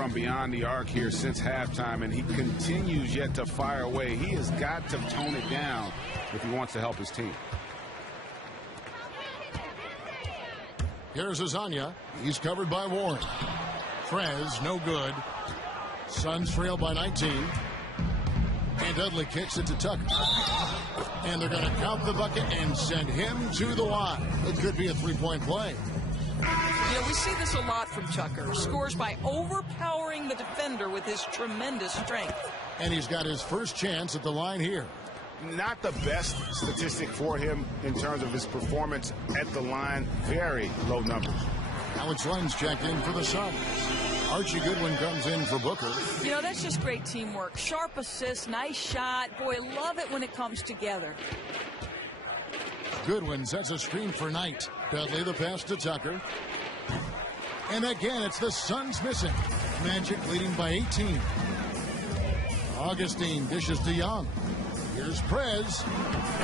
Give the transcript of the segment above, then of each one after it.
from beyond the arc here since halftime, and he continues yet to fire away. He has got to tone it down if he wants to help his team. Here's Azania. He's covered by Warren. Prez, no good. Suns trail by 19. And Dudley kicks it to Tucker. And they're going to count the bucket and send him to the line. It could be a three-point play. You know, we see this a lot from Tucker. Scores by overpowering the defender with his tremendous strength. And he's got his first chance at the line here. Not the best statistic for him in terms of his performance at the line. Very low numbers. Alex Len's checked in for the Suns. Archie Goodwin comes in for Booker. You know, that's just great teamwork. Sharp assist, nice shot. Boy, love it when it comes together. Goodwin sets a screen for Knight. Dudley the pass to Tucker. And again, it's the Suns missing. Magic leading by 18. Augustine dishes to Young. Here's Prez.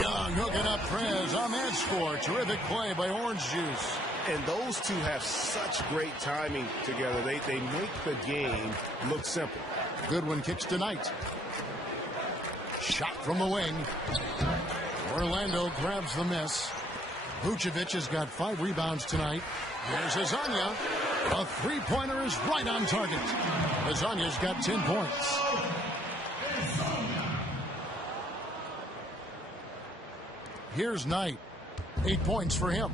Young hooking up Prez on that score. Terrific play by Orange Juice. And those two have such great timing together. They make the game look simple. Goodwin kicks to Knight. Shot from the wing. Orlando grabs the miss. Vucevic has got 5 rebounds tonight. Here's Azania. A three-pointer is right on target. Azania's got 10 points. Here's Knight. 8 points for him.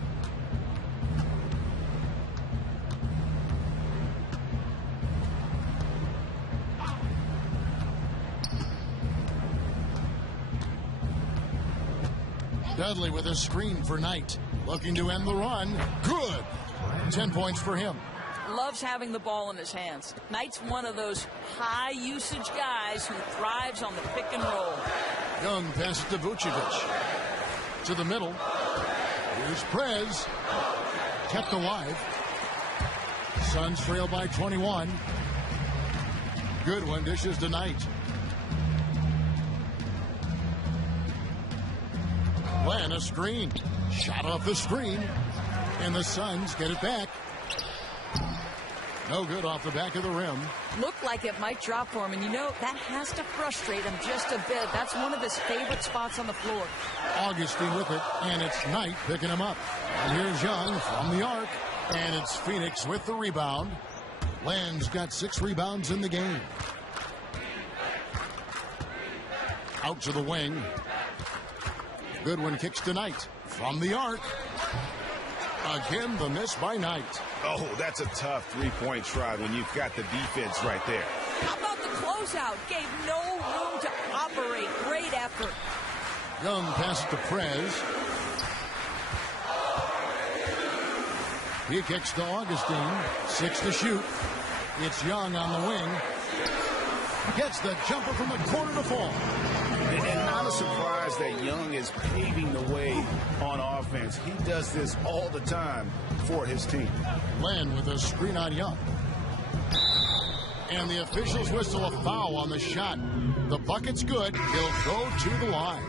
Dudley with a screen for Knight. Looking to end the run. Good. 10 points for him. Loves having the ball in his hands. Knight's one of those high-usage guys who thrives on the pick and roll. Young passes to Vucevic. To the middle. Here's Prez. Kept alive. Suns trail by 21. Goodwin dishes to Knight. Len a screen. Shot off the screen. And the Suns get it back. No good off the back of the rim. Looked like it might drop for him, and you know, that has to frustrate him just a bit. That's one of his favorite spots on the floor. Augustine with it, and it's Knight picking him up. And here's Young from the arc, and it's Phoenix with the rebound. Len's got 6 rebounds in the game. Out to the wing. Goodwin kicks to Knight from the arc. Again, the miss by Knight. Oh, that's a tough three-point try when you've got the defense right there. How about the closeout? Gave no room to operate. Great effort. Young passes to Prez. He kicks to Augustine. 6 to shoot. It's Young on the wing. Gets the jumper from the corner to fall. And not a surprise that Young is paving the way on offense. He does this all the time for his team. Len with a screen on Young. And the officials whistle a foul on the shot. The bucket's good. He'll go to the line.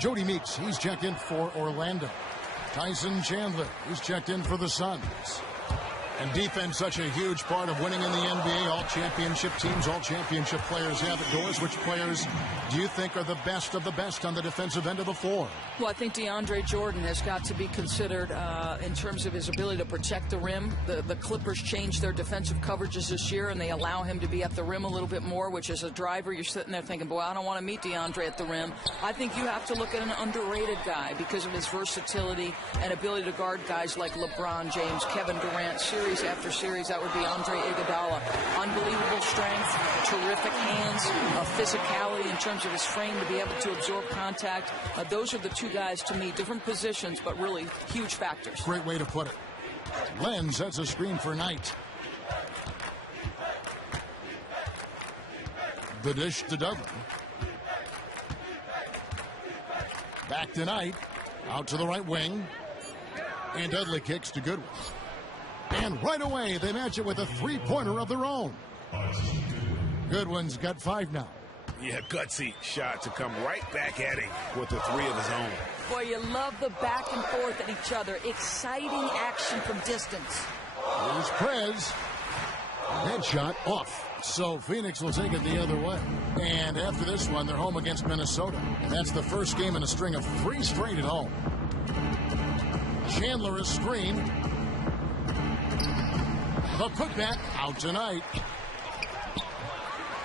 Jody Meeks, he's checked in for Orlando. Tyson Chandler, he's checked in for the Suns. And defense, such a huge part of winning in the NBA. All championship teams, all championship players have it. Doris, which players do you think are the best of the best on the defensive end of the floor? Well, I think DeAndre Jordan has got to be considered in terms of his ability to protect the rim. The Clippers changed their defensive coverages this year, and they allow him to be at the rim a little bit more, which as a driver, you're sitting there thinking, boy, I don't want to meet DeAndre at the rim. I think you have to look at an underrated guy because of his versatility and ability to guard guys like LeBron James, Kevin Durant, series after series. That would be Andre Iguodala. Unbelievable strength, terrific hands, physicality in terms of his frame to be able to absorb contact. Those are the two guys to me, different positions, but really huge factors. Great way to put it. Len sets a screen for Knight. The dish to Dudley. Back to Knight. Out to the right wing. And Dudley kicks to Goodwin. And right away, they match it with a three-pointer of their own. Goodwin's got 5 now. Yeah, gutsy shot to come right back at him with the 3 of his own. Boy, you love the back and forth at each other. Exciting action from distance. Here's Prez. Headshot off. So Phoenix will take it the other way. And after this one, they're home against Minnesota. That's the first game in a string of 3 straight at home. Chandler is screen. The putback out tonight.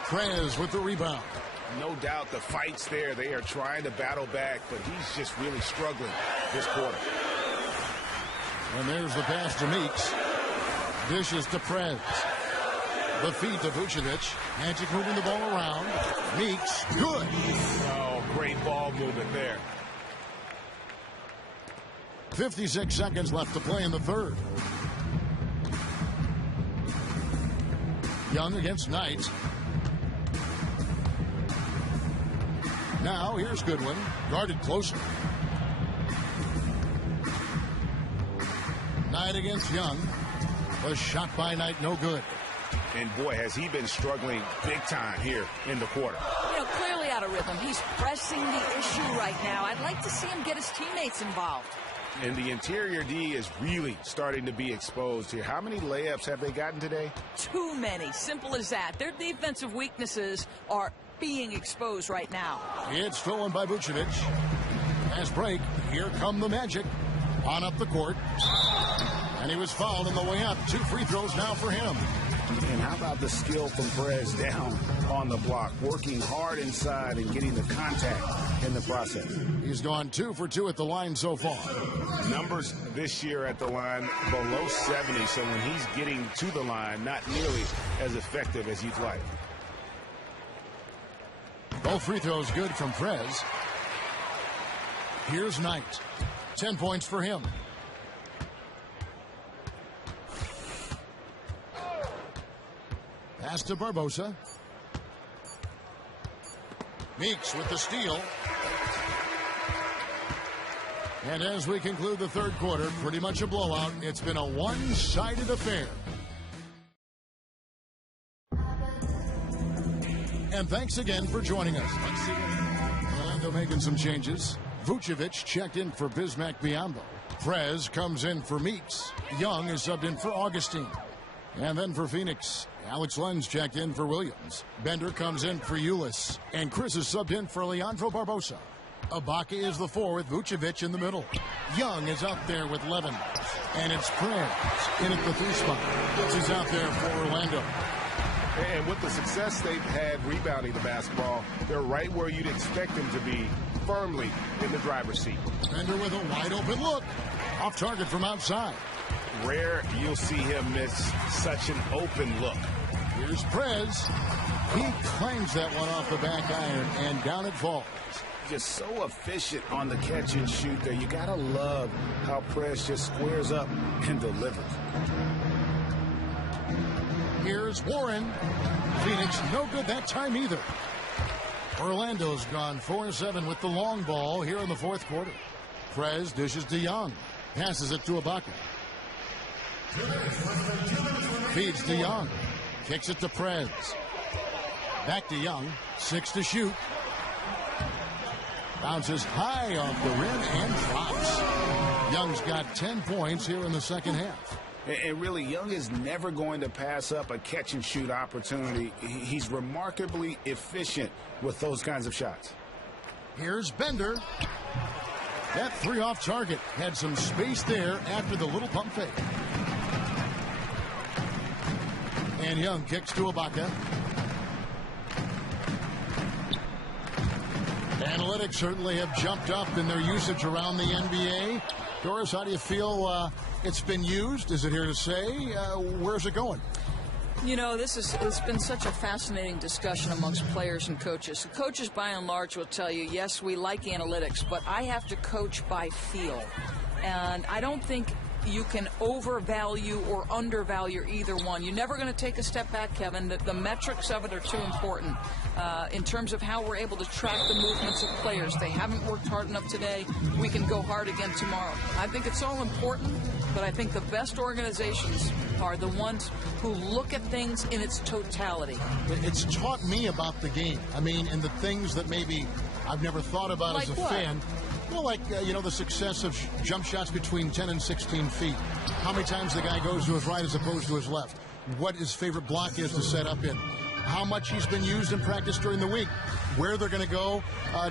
Prez with the rebound. No doubt the fight's there. They are trying to battle back, but he's just really struggling this quarter. And there's the pass to Meeks. Dishes to Prez. The feed to Vucevic. Magic moving the ball around. Meeks, good. Oh, great ball movement there. 56 seconds left to play in the third. Young against Knight. Now here's Goodwin, guarded closer. Knight against Young. The shot by Knight, no good. And boy, has he been struggling big time here in the quarter. You know, clearly out of rhythm. He's pressing the issue right now. I'd like to see him get his teammates involved. And the interior D is really starting to be exposed here. How many layups have they gotten today? Too many. Simple as that. Their defensive weaknesses are being exposed right now. It's stolen by Vucevic. As break, here come the Magic. On up the court. And he was fouled on the way up. 2 free throws now for him. And how about the skill from Perez down on the block, working hard inside and getting the contact in the process. He's gone 2 for 2 at the line so far. Numbers this year at the line below 70, so when he's getting to the line, not nearly as effective as you'd like. Both free throws good from Prez. Here's Knight. 10 points for him. Pass to Barbosa. Meeks with the steal. And as we conclude the third quarter, pretty much a blowout. It's been a one-sided affair. And thanks again for joining us. Orlando making some changes. Vucevic checked in for Bismack Biyombo. Prez comes in for Meeks. Young is subbed in for Augustine. And then for Phoenix, Alex Lenz checked in for Williams. Bender comes in for Ulis. And Chris is subbed in for Leandro Barbosa. Ibaka is the 4 with Vucevic in the middle. Young is out there with Levin. And it's Prez in at the 3 spot. This is out there for Orlando. And with the success they've had rebounding the basketball, they're right where you'd expect them to be, firmly in the driver's seat. Bender with a wide open look. Off target from outside. Rare you'll see him miss such an open look. Here's Prez. He claims that one off the back iron, and down it falls. Just so efficient on the catch and shoot there. You gotta love how Prez just squares up and delivers. Here's Warren. Phoenix no good that time either. Orlando's gone 4-7 with the long ball here in the fourth quarter. Prez dishes to Young. Passes it to Ibaka. Feeds to Young. Kicks it to Prez. Back to Young. 6 to shoot. Bounces high off the rim and drops. Young's got 10 points here in the second half. And really, Young is never going to pass up a catch-and-shoot opportunity. He's remarkably efficient with those kinds of shots. Here's Bender. That 3 off target. Had some space there after the little pump fake. And Young kicks to Ibaka. Analytics certainly have jumped up in their usage around the NBA. Doris, how do you feel it's been used? Is it here to say? Where's it going? You know, it's been such a fascinating discussion amongst players and coaches. The coaches, by and large, will tell you, yes, we like analytics, but I have to coach by feel. And I don't think you can overvalue or undervalue either one. You're never going to take a step back, Kevin. The metrics of it are too important in terms of how we're able to track the movements of players. They haven't worked hard enough today. We can go hard again tomorrow. I think it's all important, but I think the best organizations are the ones who look at things in its totality. It's taught me about the game. I mean, and the things that maybe I've never thought about like as a what? fan. Well, like, the success of jump shots between 10 and 16 feet. How many times the guy goes to his right as opposed to his left. what his favorite block is to set up in, how much he's been used in practice during the week, where they're going to go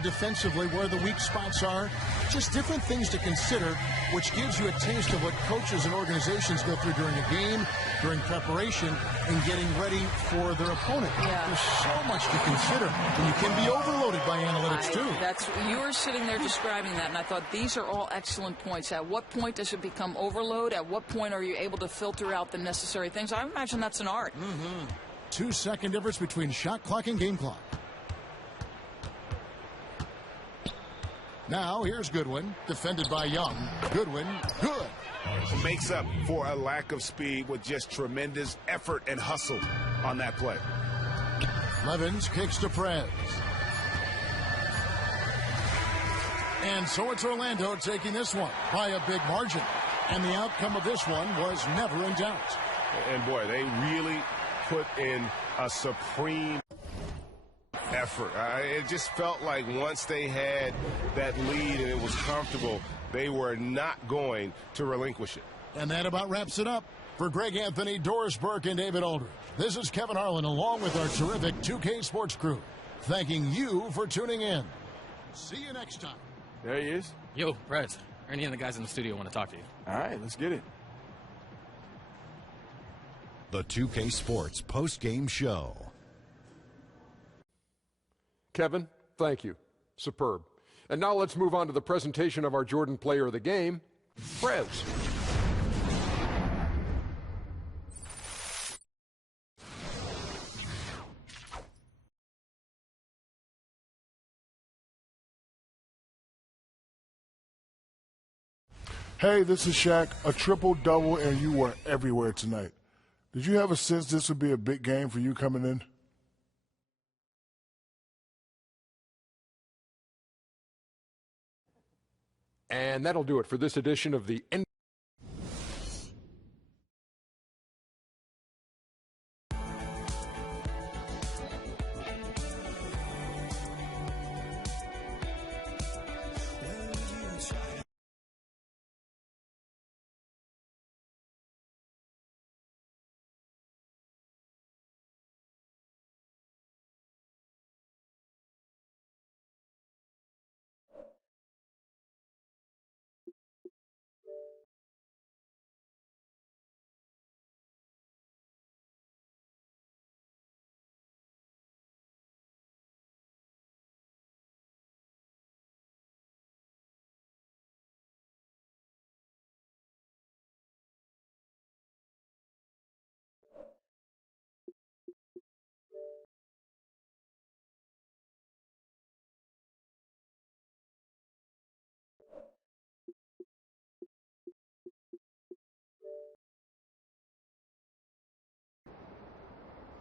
defensively, where the weak spots are. Just different things to consider, which gives you a taste of what coaches and organizations go through during a game, during preparation, and getting ready for their opponent. Yeah. There's so much to consider, and you can be overloaded by analytics, too. You were sitting there describing that, and I thought these are all excellent points. At what point does it become overload? At what point are you able to filter out the necessary things? I imagine that's an art. 2-second difference between shot clock and game clock. Now, here's Goodwin, defended by Young. Goodwin, good. Makes up for a lack of speed with just tremendous effort and hustle on that play. Levens kicks to Prez. And so it's Orlando taking this one by a big margin. And the outcome of this one was never in doubt. And boy, they really put in a supreme effort. It just felt like once they had that lead and it was comfortable, they were not going to relinquish it. And that about wraps it up. For Greg Anthony, Doris Burke, and David Aldridge, this is Kevin Harlan along with our terrific 2K Sports crew, thanking you for tuning in. See you next time. There he is. Yo, Prez, Ernie and the guys in the studio want to talk to you. All right, let's get it. The 2K Sports post-game show. Kevin, thank you. Superb. And now let's move on to the presentation of our Jordan Player of the Game, Prez. Hey, this is Shaq, a triple-double, and you were everywhere tonight. Did you have a sense this would be a big game for you coming in? And that'll do it for this edition of the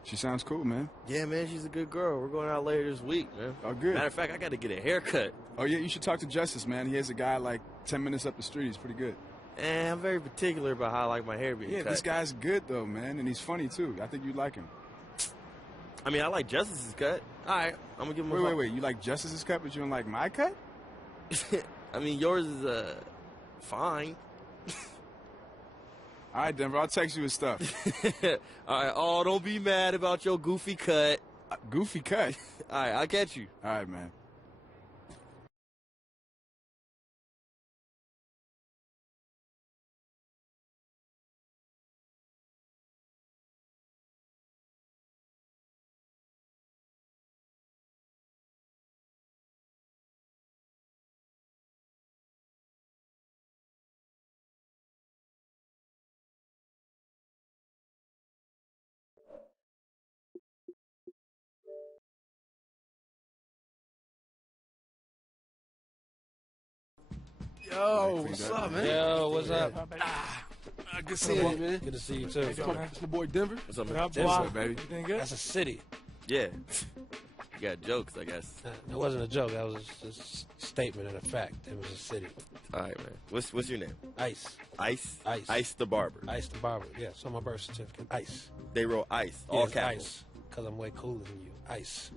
She sounds cool, man. Yeah, man, she's a good girl. We're going out later this week, man. Oh, good. Matter of fact, I got to get a haircut. Oh, yeah, you should talk to Justice, man. He has a guy like 10 minutes up the street. He's pretty good. And I'm very particular about how I like my hair being cut. This guy's good, though, man, and he's funny, too. I think you'd like him. I mean, I like Justice's cut. All right, I'm going to give him a Wait. You like Justice's cut, but you don't like my cut? I mean, yours is fine. All right, Denver, I'll text you his stuff. All right, oh, don't be mad about your goofy cut. Goofy cut? All right, I'll catch you. All right, man. Yo, what's up, man? Yo, what's up? Good seeing you, man. Good to see you, too. It's my boy Denver. What's up, man? Denver, baby. That's a city. Yeah. You got jokes, I guess. It wasn't a joke. That was just a statement and a fact. It was a city. All right, man. What's your name? Ice. Ice? Ice. Ice the barber. Ice the barber. Yeah, it's on my birth certificate. Ice. They wrote Ice, Yeah, all it's capitals. Ice, because I'm way cooler than you. Ice.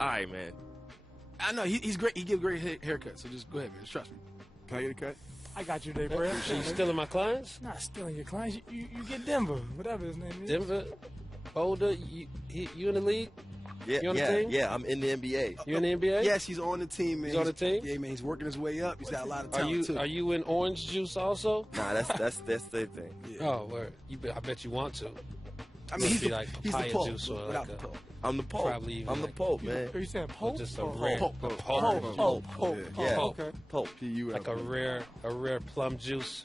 All right, man. I know he's great. He gives great haircuts. So just go ahead, man. Just trust me. Can I get a cut? I got you today, bro. You stealing my clients? Not stealing your clients. You get Denver, whatever his name is. Denver, Boulder, you in the league? Yeah, you on the team? Yeah, I'm in the NBA. You in the NBA? Yes, he's on the team, man. He's on the team? Yeah, man, he's working his way up. He's got a lot of talent, too. Are you in orange juice also? Nah, that's the thing. Yeah. Oh, word. I bet you want to. I mean, he's like the papaya Pope, juice or without like the Pope. I'm the Pope. I'm the Pope, man. Are you saying Pope? Or just a or rare Pope? Pope. Yeah. Okay. Pope. Like a rare plum juice.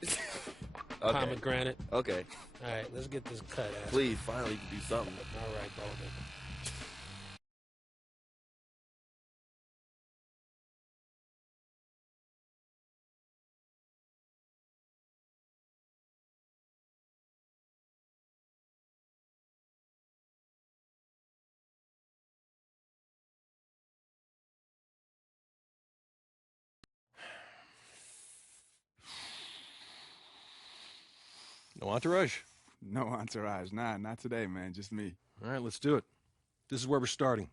Okay. Pomegranate. Okay. All right, let's get this cut out. Please, finally, you can do something. All right, Boulder. No entourage? No entourage. Nah, not today, man. Just me. All right, let's do it. This is where we're starting.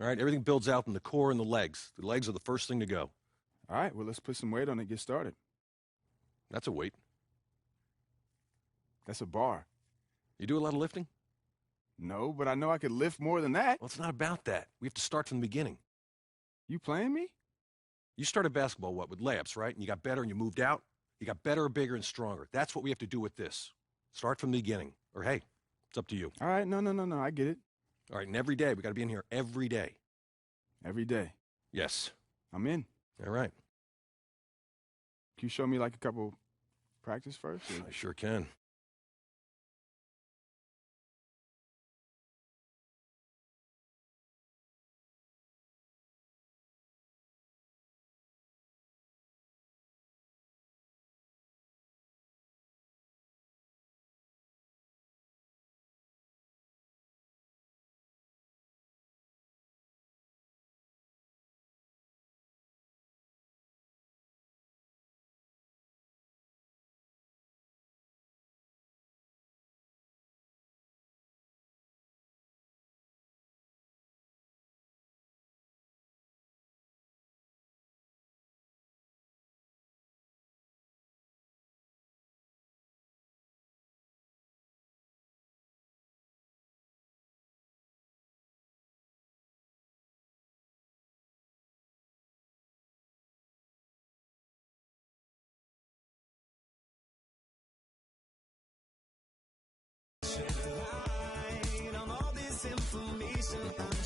All right, everything builds out from the core and the legs. The legs are the first thing to go. All right, well, let's put some weight on it and get started. That's a weight. That's a bar. You do a lot of lifting? No, but I know I could lift more than that. Well, it's not about that. We have to start from the beginning. You playing me? You started basketball, with layups, right? And you got better and you moved out. You got better, bigger, and stronger. That's what we have to do with this. Start from the beginning. Or, hey, it's up to you. All right, no, I get it. All right, and every day, we got to be in here every day. Every day? Yes. I'm in. All right. Can you show me, like, a couple practice first? I sure can.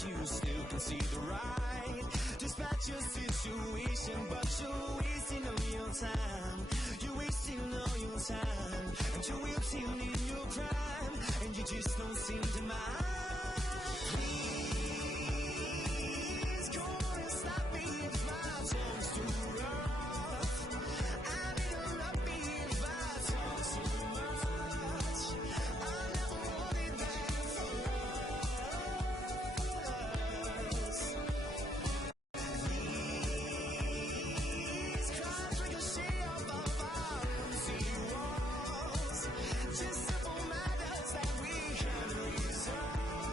You still can see the right. Dispatch your situation, but you're wasting all your time. You're wasting all your time, and you're wilting in your prime, and you just don't seem to mind. Please, go and stop me if my tongue's too rough. I need to love me if I talk too much. I never wanted that for us. These cries ricochet off of our empty walls. Just simple matters that we can resolve.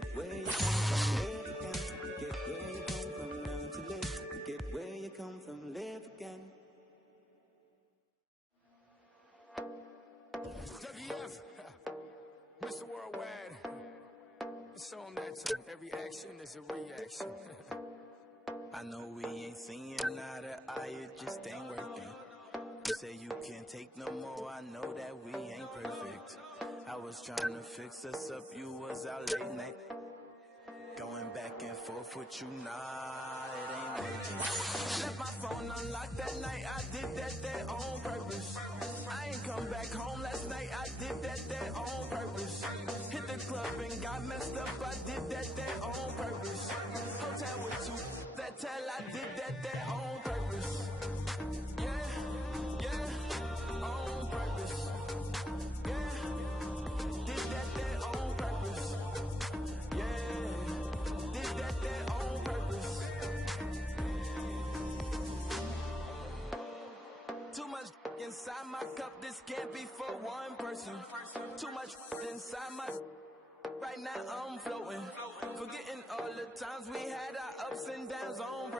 Forget where you come from, live again. Forget where you come from, learn to live. Forget where you come from, live again. Dougie F, Mr. Worldwide. It's on that every action is a reaction. I know we ain't seeing eye to eye, it just ain't working. You say you can't take no more, I know that we ain't perfect. I was trying to fix us up, you was out late night. Going back and forth with you, nah, it ain't working. Left my phone unlocked that night, I did that on purpose. I ain't come back home last night, I did that on purpose. Hit the club and got messed up, I did that on purpose. Hotel with two, that tell I did that on purpose. Yeah, on purpose. Yeah, did that on purpose. Yeah, did that on purpose. Too much inside my cup, this can't be for one person. Too much inside my... Right now I'm floating, forgetting all the times we had our ups and downs on.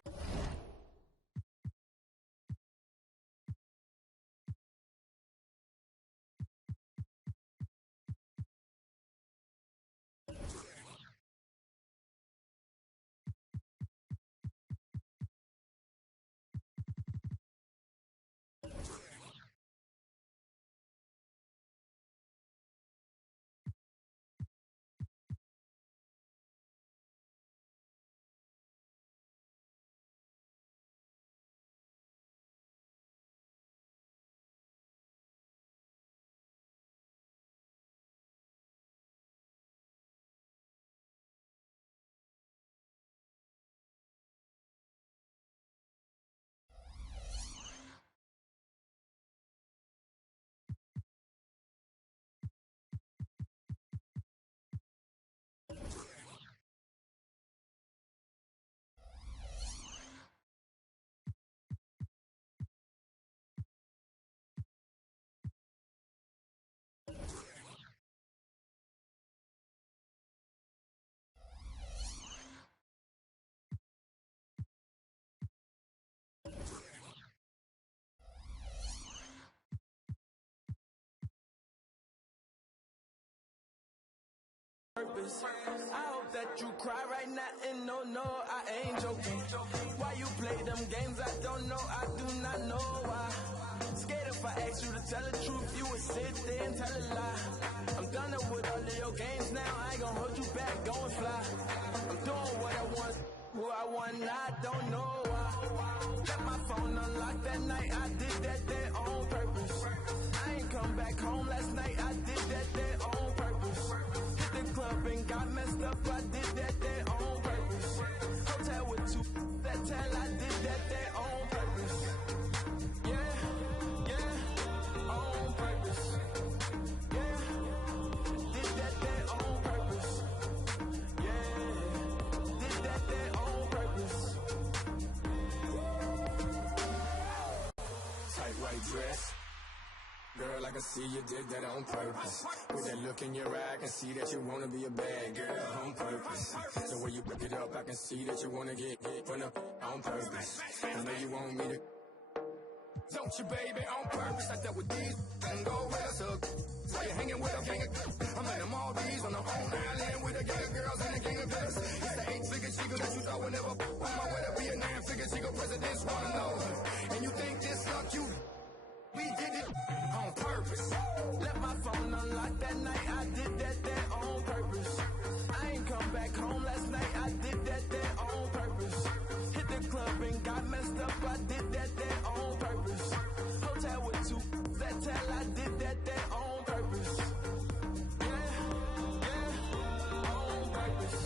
I hope that you cry right now and no, I ain't joking. Why you play them games? I don't know, I do not know why. Scared if I ask you to tell the truth, you would sit there and tell a lie. I'm done with all of your games now, I ain't gonna hold you back, go and fly. I'm doing what I want, who I want, I don't know why. Left my phone unlocked that night, I did that on purpose. I ain't come back home last night, I did that on purpose. Hit the club and got messed up, I did that on purpose. Hotel with two, that tell I did that on purpose. Yeah, on purpose. Yeah, did that on purpose. Yeah, did that on purpose. Tight white dress. Girl, I can see you did that on purpose. With that look in your eye, I can see that you wanna be a bad girl on purpose. So when you pick it up, I can see that you wanna get fun up on purpose. I know you want me to... Don't you, baby, on purpose. I dealt with these and go well, so why you hanging with a gang of... I'm in the Maldives on the own island with a gang of girls and a gang of girls. It's the 8-figure chico that you thought would never... On my way to be a 9-figure chico, presidents wanna know. And you think this luck you... We did it on purpose. Left my phone unlocked that night, I did that on purpose. I ain't come back home last night, I did that on purpose. Hit the club and got messed up, I did that on purpose. Hotel with two, that tell I did that on purpose. Yeah, on purpose.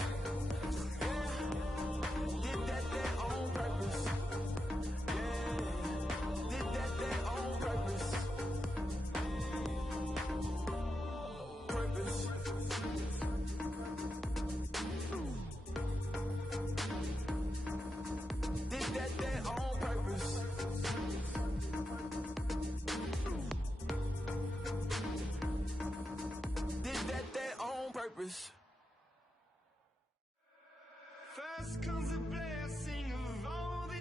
Yeah, did that on purpose.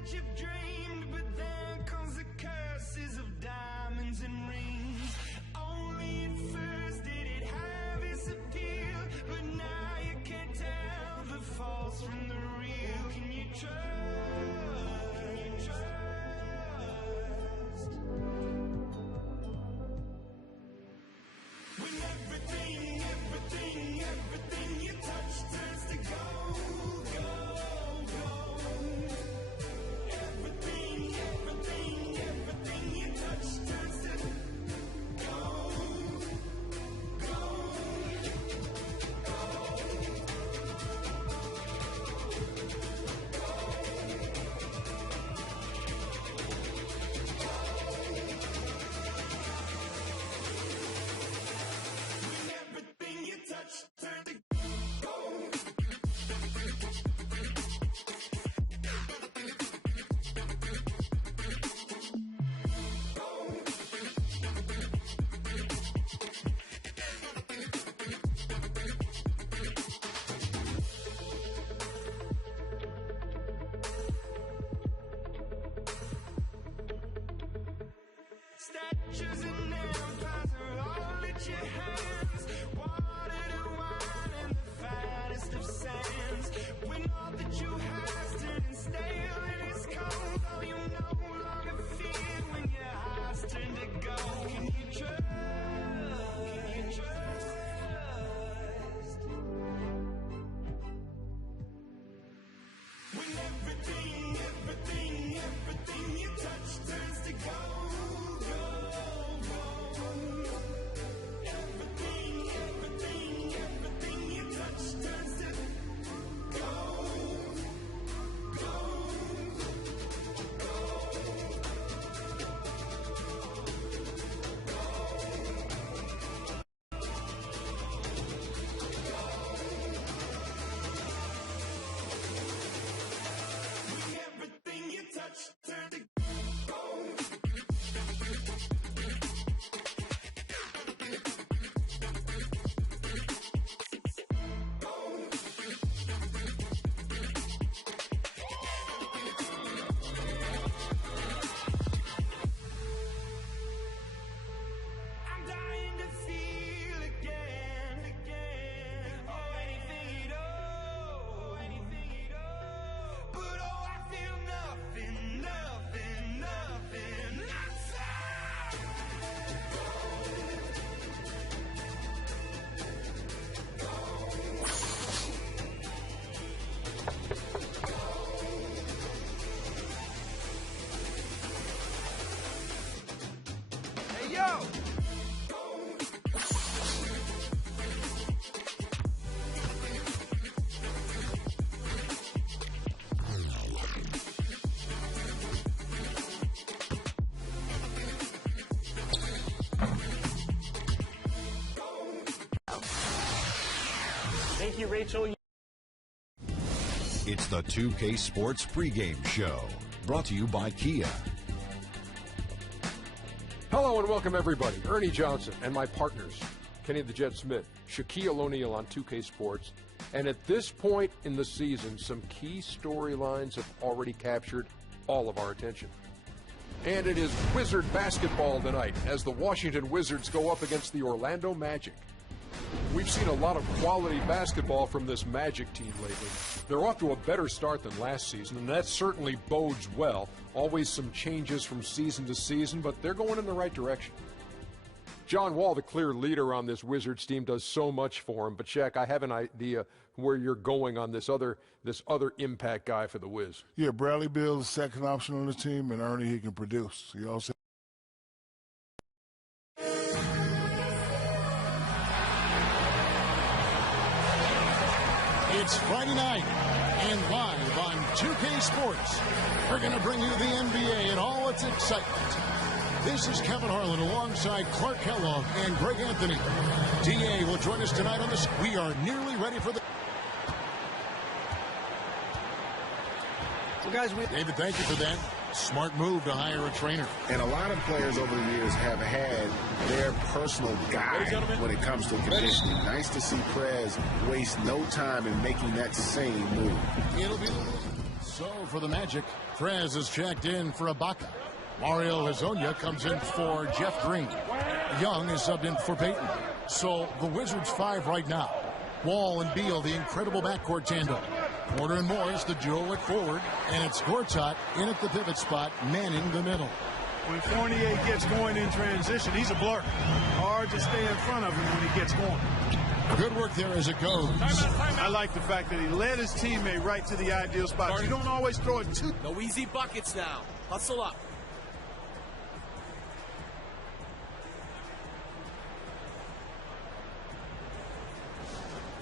that you've dreamed, but then comes the curses of diamonds and rings. Only at first did it have its appeal, but now you can't tell the false from the real. Can you trust? Can you trust? When everything you touch turns to gold, gold, gold. Everything you touch turns to gold, gold, When everything you touch turns to gold. Statues and empires are all at your hands. Water to wine and the finest of sands. When all that you have turned stale and it's cold, oh, you no longer feel when your heart's turned to gold. Can you trust? Can you trust? When everything you touch turns to gold, gold, gold. Everything you touch turns to gold, gold, When everything you touch turns to gold. I'm dying to feel again. Oh, anything at all. But oh, I feel nothing. Hey, yo! Thank you, Rachel. It's the 2K Sports pregame show, brought to you by Kia. Hello and welcome everybody. Ernie Johnson and my partners, Kenny the Jet Smith, Shaquille O'Neal on 2K Sports. And at this point in the season, some key storylines have already captured all of our attention. And it is Wizard basketball tonight as the Washington Wizards go up against the Orlando Magic. We've seen a lot of quality basketball from this Magic team lately. They're off to a better start than last season, and that certainly bodes well. Always some changes from season to season, but they're going in the right direction. John Wall, the clear leader on this Wizards team, does so much for him. But, Shaq, I have an idea where you're going on this other impact guy for the Wiz. Yeah, Bradley Beal is the second option on the team, and Ernie, he can produce. You know what I'm saying? It's Friday night, and live on 2K Sports, we're going to bring you the NBA and all its excitement. This is Kevin Harlan alongside Clark Kellogg and Greg Anthony. DA will join us tonight on this. We are nearly ready for the... Well, guys, David, thank you for that. Smart move to hire a trainer. And a lot of players over the years have had their personal guide when it comes to conditioning. Nice to see Prez waste no time in making that same move. It'll be So for the Magic, Prez is checked in for Ibaka. Mario Hezonja comes in for Jeff Green. Young is subbed in for Payton. So the Wizards 5 right now. Wall and Beal, the incredible backcourt tandem. Porter and Morris, the duo at forward. And it's Gortat in at the pivot spot, manning the middle. When Fournier gets going in transition, he's a blur. Hard to stay in front of him when he gets going. Good work there as it goes. I like the fact that he led his teammate right to the ideal spot. You don't always throw it too. No easy buckets now. Hustle up.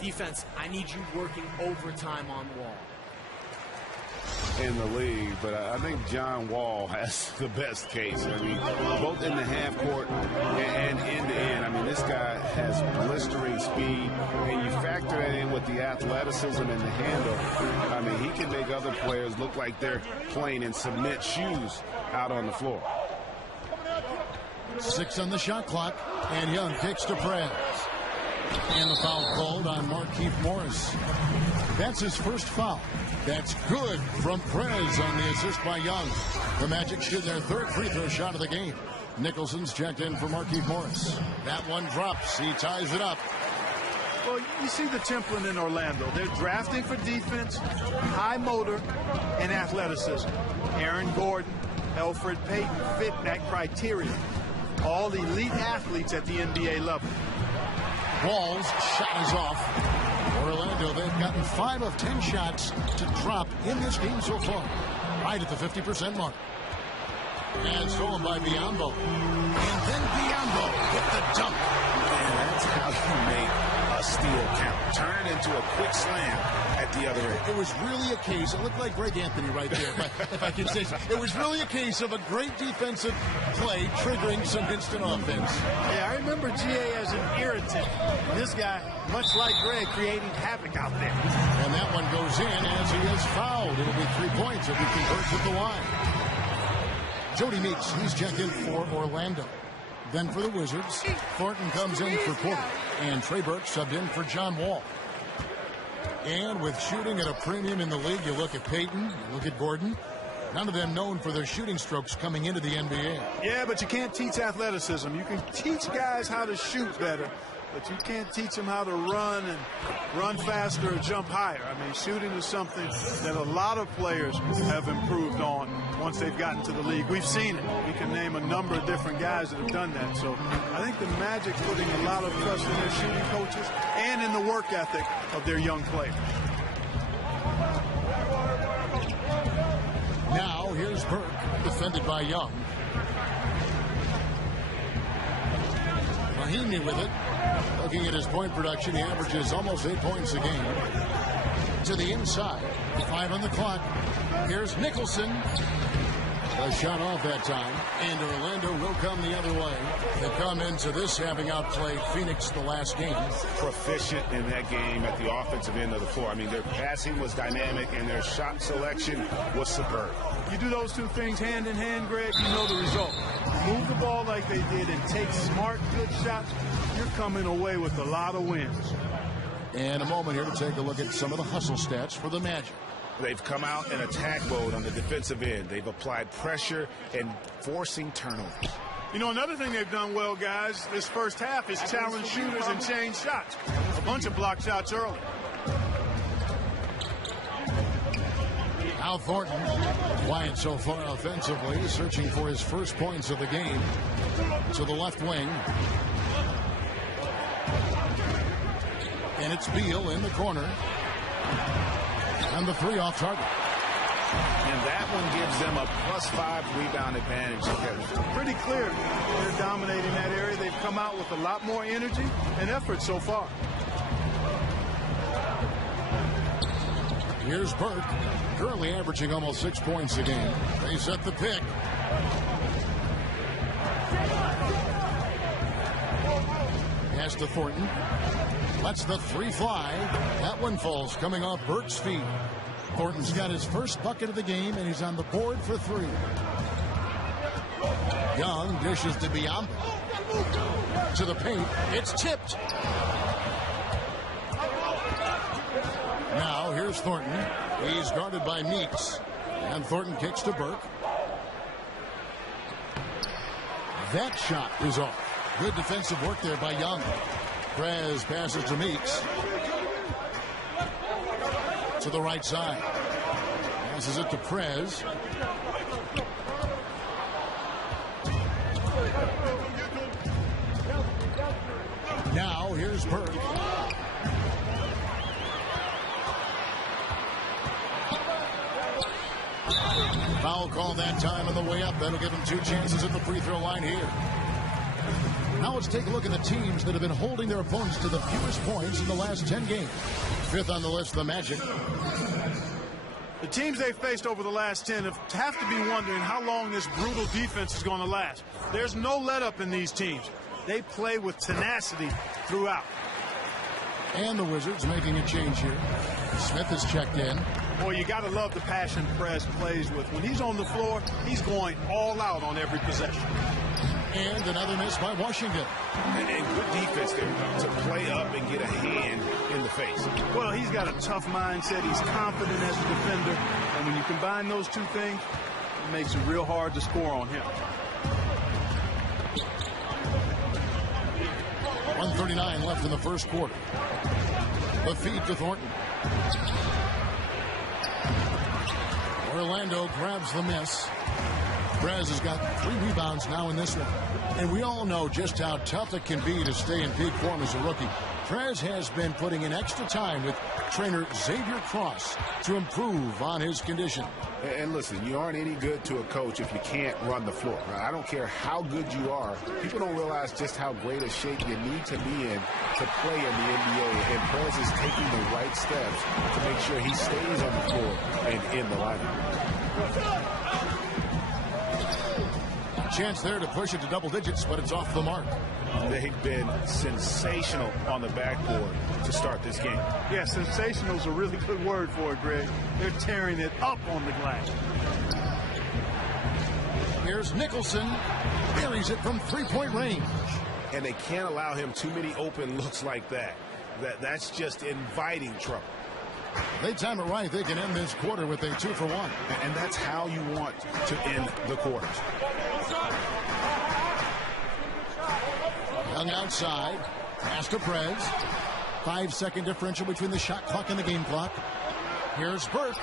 Defense, I need you working overtime on Wall. In the league, but I think John Wall has the best case. I mean, both in the half court and end to end. I mean, this guy has blistering speed, and you factor that in with the athleticism and the handle. I mean, he can make other players look like they're playing in cement shoes out on the floor. 6 on the shot clock, and Young kicks to Prez. And the foul called on Markieff Morris. That's his first foul. That's good from Prez on the assist by Young. The Magic shoot their third free throw shot of the game. Nicholson's checked in for Markieff Morris. That one drops. He ties it up. Well, you see the template in Orlando. They're drafting for defense, high motor, and athleticism. Aaron Gordon, Elfrid Payton fit that criteria. All elite athletes at the NBA level. Wall's shot is off. Orlando, they've gotten 5 of 10 shots to drop in this game so far. Right at the 50% mark. And stolen by Biyombo. And then Biyombo with the dunk. Man, that's how you make a steal count. Turn it into a quick slam at the other end. It was really a case, it looked like Greg Anthony right there, if I can say so. It was really a case of a great defensive play triggering some instant offense. Yeah, I remember GA as an irritant. This guy, much like Greg, creating havoc out there. And that one goes in as he is fouled. It'll be 3 points if he converts at the line. Jody Meeks, he's checked in for Orlando. Then for the Wizards, Thornton comes in for Porter. And Trey Burke subbed in for John Wall. And with shooting at a premium in the league, you look at Payton, you look at Gordon. None of them known for their shooting strokes coming into the NBA. Yeah, but you can't teach athleticism. You can teach guys how to shoot better, but you can't teach them how to run and run faster or jump higher. I mean, shooting is something that a lot of players have improved on once they've gotten to the league. We've seen it. We can name a number of different guys that have done that. So I think the Magic putting a lot of trust in their shooting coaches and in the work ethic of their young players. Now here's Burke, defended by Young. Mahinmi with it. Looking at his point production, he averages almost 8 points a game. To the inside, 5 on the clock. Here's Nicholson. A shot off that time, and Orlando will come the other way. They come into this having outplayed Phoenix the last game. Proficient in that game at the offensive end of the floor. I mean, their passing was dynamic, and their shot selection was superb. You do those two things hand in hand, Greg, you know the result. You move the ball like they did and take smart, good shots, you're coming away with a lot of wins. And a moment here to take a look at some of the hustle stats for the Magic. They've come out in attack mode on the defensive end. They've applied pressure and forcing turnovers. You know, another thing they've done well, guys, this first half is challenge shooters and change shots. A bunch of block shots early. Al Thornton, quiet so far offensively, searching for his first points of the game. To the left wing. And it's Beal in the corner. And the 3 off target. And that one gives them a +5 rebound advantage. Pretty clear. They're dominating that area. They've come out with a lot more energy and effort so far. Here's Burke, currently averaging almost 6 points a game. They set the pick. Pass to Thornton. Lets the 3 fly. That one falls, coming off Burke's feet. Thornton's got his first bucket of the game, and he's on the board for 3. Young dishes to Biyombo. To the paint. It's tipped. Now here's Here's Thornton. He's guarded by Meeks. And Thornton kicks to Burke. That shot is off. Good defensive work there by Young. Prez passes to Meeks. To the right side. Passes it to Prez. Now here's Burke. Foul call that time on the way up. That'll give him 2 chances at the free throw line here. Now let's take a look at the teams that have been holding their opponents to the fewest points in the last 10 games. 5th on the list, the Magic. The teams they faced over the last 10 have to be wondering how long this brutal defense is going to last. There's no let-up in these teams. They play with tenacity throughout. And the Wizards making a change here. Smith is checked in. Boy, you got to love the passion Prez plays with. When he's on the floor, he's going all out on every possession. And another miss by Washington. And good defense there to play up and get a hand in the face. Well, he's got a tough mindset. He's confident as a defender. And when you combine those two things, it makes it real hard to score on him. 1:39 left in the first quarter. The feed to Thornton. Orlando grabs the miss. Prez has got 3 rebounds now in this one. And we all know just how tough it can be to stay in peak form as a rookie. Prez has been putting in extra time with trainer Xavier Cross to improve on his condition. And listen, you aren't any good to a coach if you can't run the floor. Now, I don't care how good you are. People don't realize just how great a shape you need to be in to play in the NBA. And Prez is taking the right steps to make sure he stays on the floor and in the lineup. Chance there to push it to double digits, but it's off the mark. They've been sensational on the backboard to start this game. Yeah, sensational is a really good word for it, Greg. They're tearing it up on the glass. Here's Nicholson. Buries it from 3-point range. And they can't allow him too many open looks like that. That's just inviting trouble. They time it right. They can end this quarter with a 2-for-1. And that's how you want to end the quarters. Young outside. Pass to Prez. 5-second differential between the shot clock and the game clock. Here's Burke.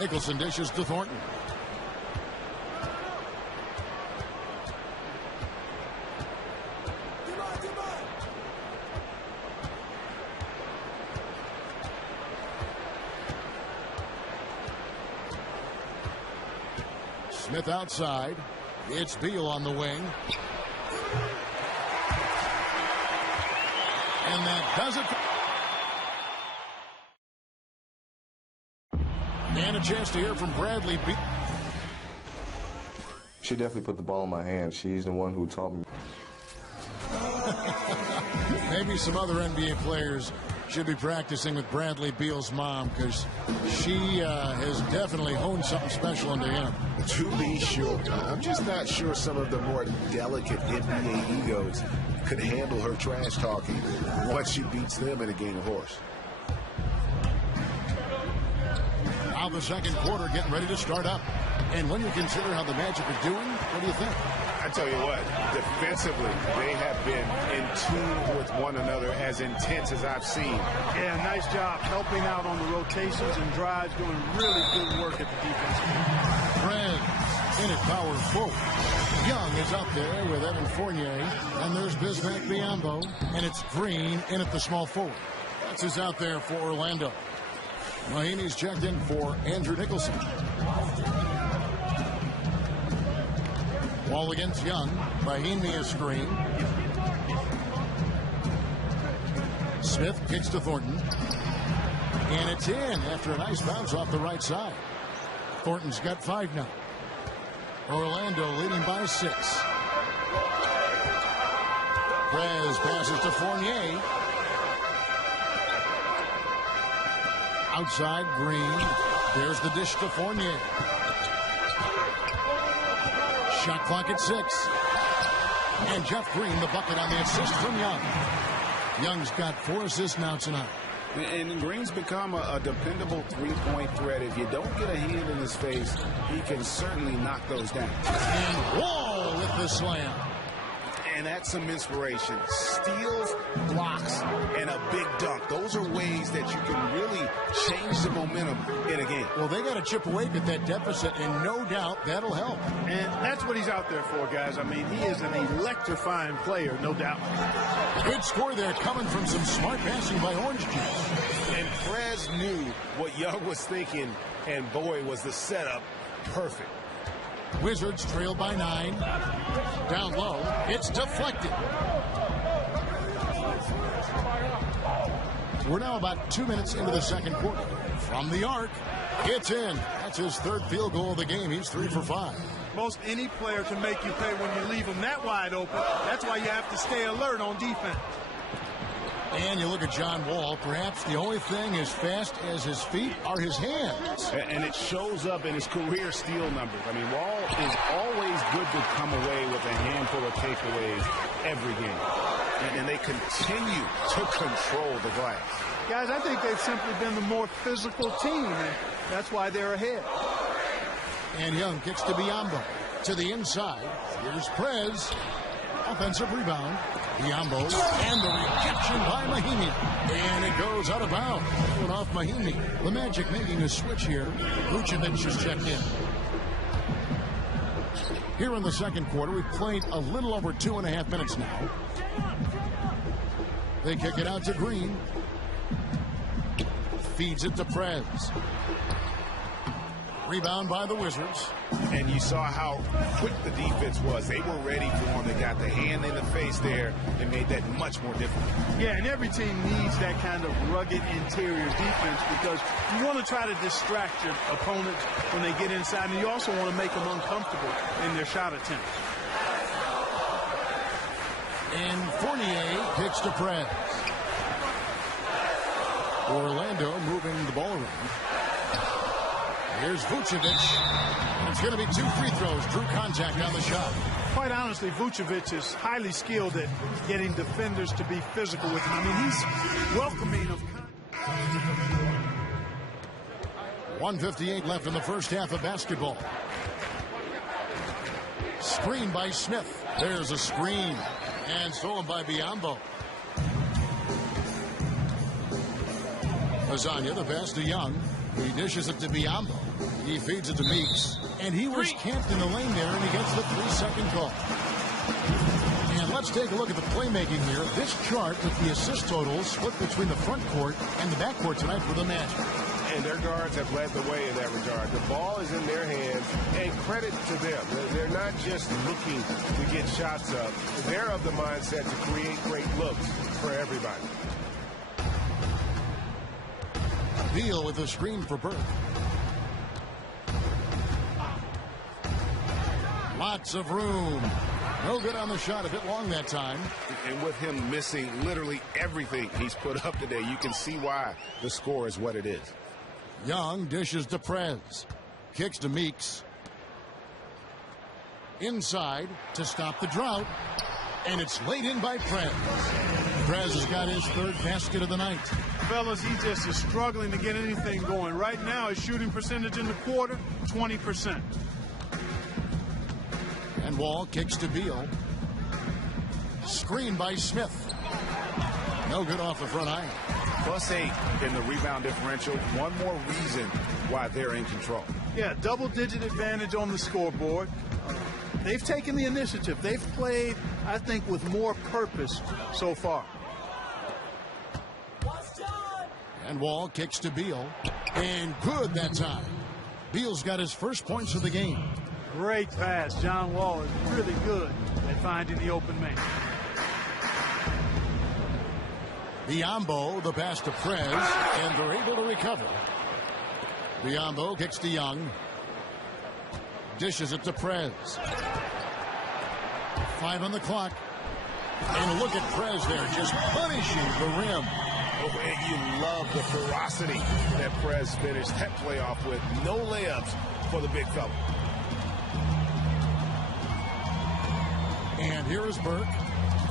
Nicholson dishes to Thornton. Smith outside. It's Beal on the wing. And that does it. And a chance to hear from Bradley Beal. She definitely put the ball in my hand. She's the one who taught me. Maybe some other NBA players should be practicing with Bradley Beal's mom, because she has definitely honed something special into him. To be sure. I'm just not sure some of the more delicate NBA egos could handle her trash talking once she beats them in a game of horse. Now the second quarter getting ready to start up. And when you consider how the Magic are doing, what do you think? I tell you what, defensively, they have been in tune with one another as intense as I've seen. Yeah, nice job helping out on the rotations and drives, doing really good work at the defense. Prez in at power forward. Young is up there with Evan Fournier, and there's Bismack Biyombo, and it's Green in at the small forward. That's who's out there for Orlando. Mahinmi's checked in for Andrew Nicholson. Wall against Young. Mahinmi is screen. Smith kicks to Thornton. And it's in after a nice bounce off the right side. Thornton's got 5 now. Orlando leading by 6. Prez passes to Fournier. Outside, Green. There's the dish to Fournier. Shot clock at 6. And Jeff Green, the bucket on the assist from Young. Young's got 4 assists now tonight. And Green's become a dependable three-point threat. If you don't get a hand in his face, he can certainly knock those down. And Wall with the slam. And that's some inspiration. Steals, blocks, and a big dunk. Those are ways that you can really change the momentum in a game. Well, they got to chip away at that deficit, and no doubt that'll help. And that's what he's out there for, guys. I mean, he is an electrifying player, no doubt. Good score there coming from some smart passing by Orange Juice. And Prez knew what Young was thinking, and boy, was the setup perfect. Wizards trail by 9. Down low. It's deflected. We're now about 2 minutes into the second quarter. From the arc, it's in. That's his third field goal of the game. He's 3 for 5. Most any player can make you pay when you leave them that wide open. That's why you have to stay alert on defense. And you look at John Wall, perhaps the only thing as fast as his feet are his hands. And it shows up in his career steal numbers. I mean, Wall is always good to come away with a handful of takeaways every game. And they continue to control the glass. Guys, I think they've simply been the more physical team, and that's why they're ahead. And Young kicks to Biyombo. To the inside. Here's Prez. Offensive rebound. Biyombo. And the rejection by Mahinmi. And it goes out of bounds. Going off Mahinmi. The Magic making a switch here. Vucevic just checked in. Here in the second quarter, we've played a little over 2.5 minutes now. They kick it out to Green. Feeds it to Prez. Rebound by the Wizards. And you saw how quick the defense was. They were ready for him. They got the hand in the face there and made that much more difficult. Yeah, and every team needs that kind of rugged interior defense because you want to try to distract your opponents when they get inside, and you also want to make them uncomfortable in their shot attempts. And Fournier kicks to Prez. Orlando moving the ball around. Here's Vucevic. And it's going to be 2 free throws. Drew contact on the shot. Quite honestly, Vucevic is highly skilled at getting defenders to be physical with him. I mean, he's welcoming of. 1:58 left in the first half of basketball. Screen by Smith. There's a screen. And stolen by Biyombo. Lasagna, the pass to Young. He dishes it to Biyombo. He feeds it to Meeks. And he was camped in the lane there, and he gets the 3-second call. And let's take a look at the playmaking here. This chart with the assist totals split between the front court and the back court tonight for the Magic. And their guards have led the way in that regard. The ball is in their hands, and credit to them. They're not just looking to get shots up. They're of the mindset to create great looks for everybody. Beal with a screen for Burke. Lots of room. No good on the shot. A bit long that time. And with him missing literally everything he's put up today, you can see why the score is what it is. Young dishes to Prez. Kicks to Meeks. Inside to stop the drought. And it's laid in by Prez. Prez has got his third basket of the night. Fellas, he just is struggling to get anything going. Right now, his shooting percentage in the quarter, 20%. And Wall kicks to Beal. Screen by Smith. No good off the front iron. +8 in the rebound differential. One more reason why they're in control. Yeah, double-digit advantage on the scoreboard. They've taken the initiative. They've played, I think, with more purpose so far. And Wall kicks to Beal. And good that time. Beal's got his first points of the game. Great pass. John Wall is really good at finding the open man. Biyombo, the pass to Prez, and they're able to recover. Biyombo kicks to Young. Dishes it to Prez. 5 on the clock. And look at Prez there, just punishing the rim. Oh, and you love the ferocity that Prez finished that playoff with. No layups for the big fella. And here is Burke.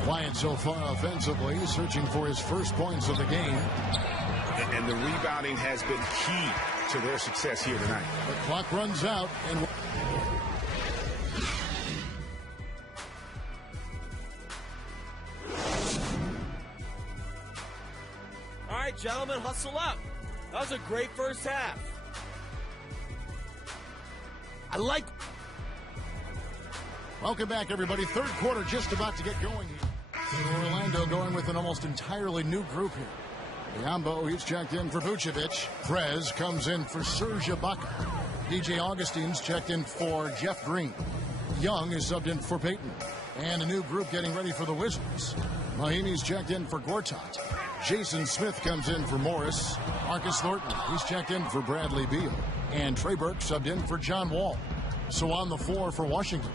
Quiet so far offensively, searching for his first points of the game. and the rebounding has been key to their success here tonight. The clock runs out, and All right, gentlemen, hustle up. That was a great first half. I like. Welcome back, everybody. Third quarter just about to get going here. Orlando going with an almost entirely new group here. Biyombo, he's checked in for Vucevic. Prez comes in for Serge Ibaka. DJ Augustine's checked in for Jeff Green. Young is subbed in for Payton. And a new group getting ready for the Wizards. Mahinmi's checked in for Gortat. Jason Smith comes in for Morris. Marcus Thornton, he's checked in for Bradley Beal. And Trey Burke subbed in for John Wall. So on the floor for Washington,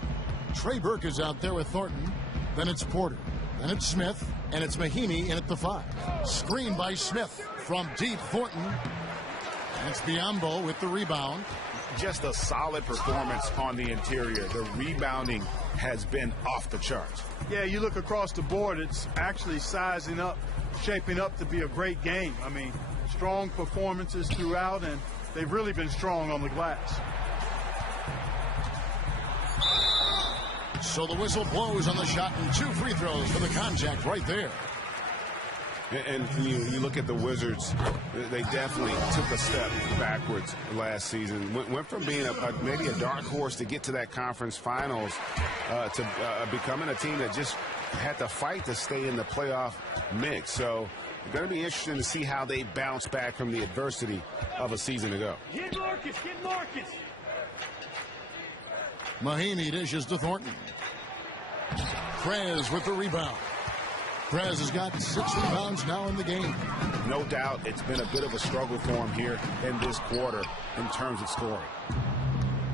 Trey Burke is out there with Thornton. Then it's Porter. Then it's Smith. And it's Mahinmi in at the 5. Screen by Smith from deep. Thornton. And it's Biyombo with the rebound. Just a solid performance on the interior. The rebounding has been off the charts. Yeah, you look across the board, it's actually sizing up, shaping up to be a great game. I mean, strong performances throughout, and they've really been strong on the glass. So the whistle blows on the shot, and 2 free throws for the contact right there. And you look at the Wizards, they definitely took a step backwards last season. Went from being maybe a dark horse to get to that conference finals to becoming a team that just had to fight to stay in the playoff mix. So it's going to be interesting to see how they bounce back from the adversity of a season ago. Get Marcus, get Marcus. Mahinmi dishes to Thornton. Prez with the rebound. Prez has got 6 rebounds now in the game. No doubt it's been a bit of a struggle for him here in this quarter in terms of scoring.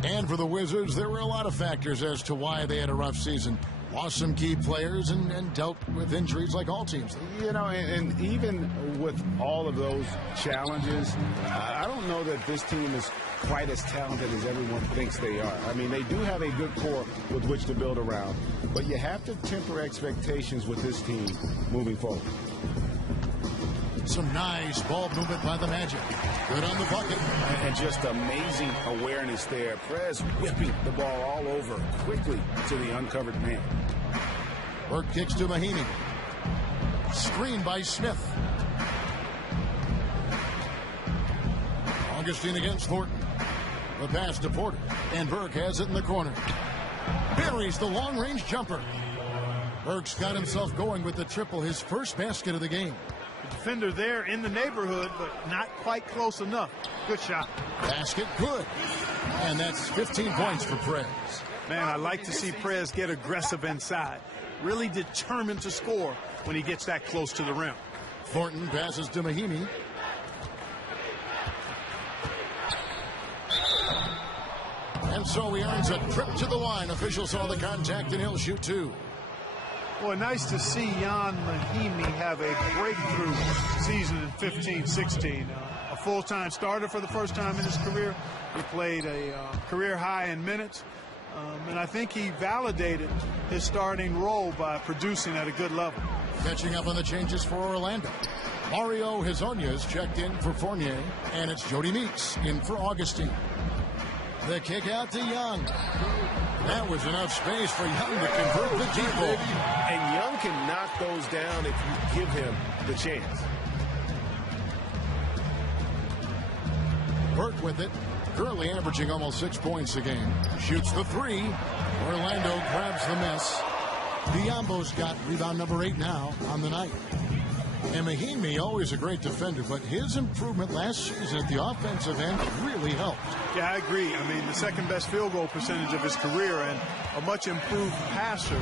And for the Wizards, there were a lot of factors as to why they had a rough season. Lost some key players and dealt with injuries like all teams. You know, and even with all of those challenges, I don't know that this team is quite as talented as everyone thinks they are. I mean, they do have a good core with which to build around, but you have to temper expectations with this team moving forward. Some nice ball movement by the Magic. Good on the bucket. And just amazing awareness there. Prez whipping the ball all over quickly to the uncovered man. Burke kicks to Mahinmi. Screen by Smith. Augustine against Thornton. The pass to Porter. And Burke has it in the corner. Buries the long-range jumper. Burke's got himself going with the triple, his first basket of the game. The defender there in the neighborhood, but not quite close enough. Good shot. Basket good. And that's 15 points for Prez. Man, I like to see Prez get aggressive inside. Really determined to score when he gets that close to the rim. Thornton passes to Mahinmi. And so he earns a trip to the line. Officials saw the contact, and he'll shoot 2. Boy, nice to see Ian Mahinmi have a breakthrough season in 15-16. A full-time starter for the first time in his career. He played a career high in minutes. And I think he validated his starting role by producing at a good level. Catching up on the changes for Orlando. Mario Hezonja is checked in for Fournier, and it's Jody Meeks in for Augustine. The kick out to Young. That was enough space for Young to convert the deep ball. And Young can knock those down if you give him the chance. Burke with it. Currently averaging almost 6 points a game. Shoots the 3. Orlando grabs the miss. Biyombo's got rebound number 8 now on the night. And Mahinmi, always a great defender, but his improvement last season at the offensive end really helped. Yeah, I agree. I mean, the second best field goal percentage of his career and a much improved passer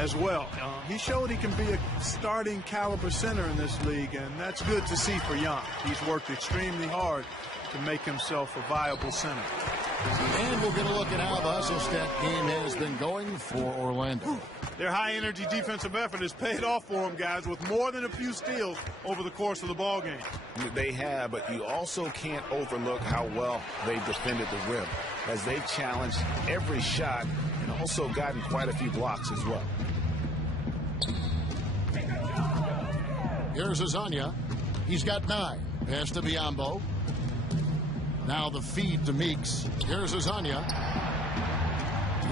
as well. He showed he can be a starting caliber center in this league, and that's good to see for Young. He's worked extremely hard to make himself a viable center. And we'll get a look at how the hustle stat game has been going for Orlando. Their high-energy defensive effort has paid off for them, guys, with more than a few steals over the course of the ball game. They have, but you also can't overlook how well they defended the rim as they challenged every shot and also gotten quite a few blocks as well. Here's Hezonja. He's got 9. Pass to Biyombo. Now the feed to Meeks. Here's Azania.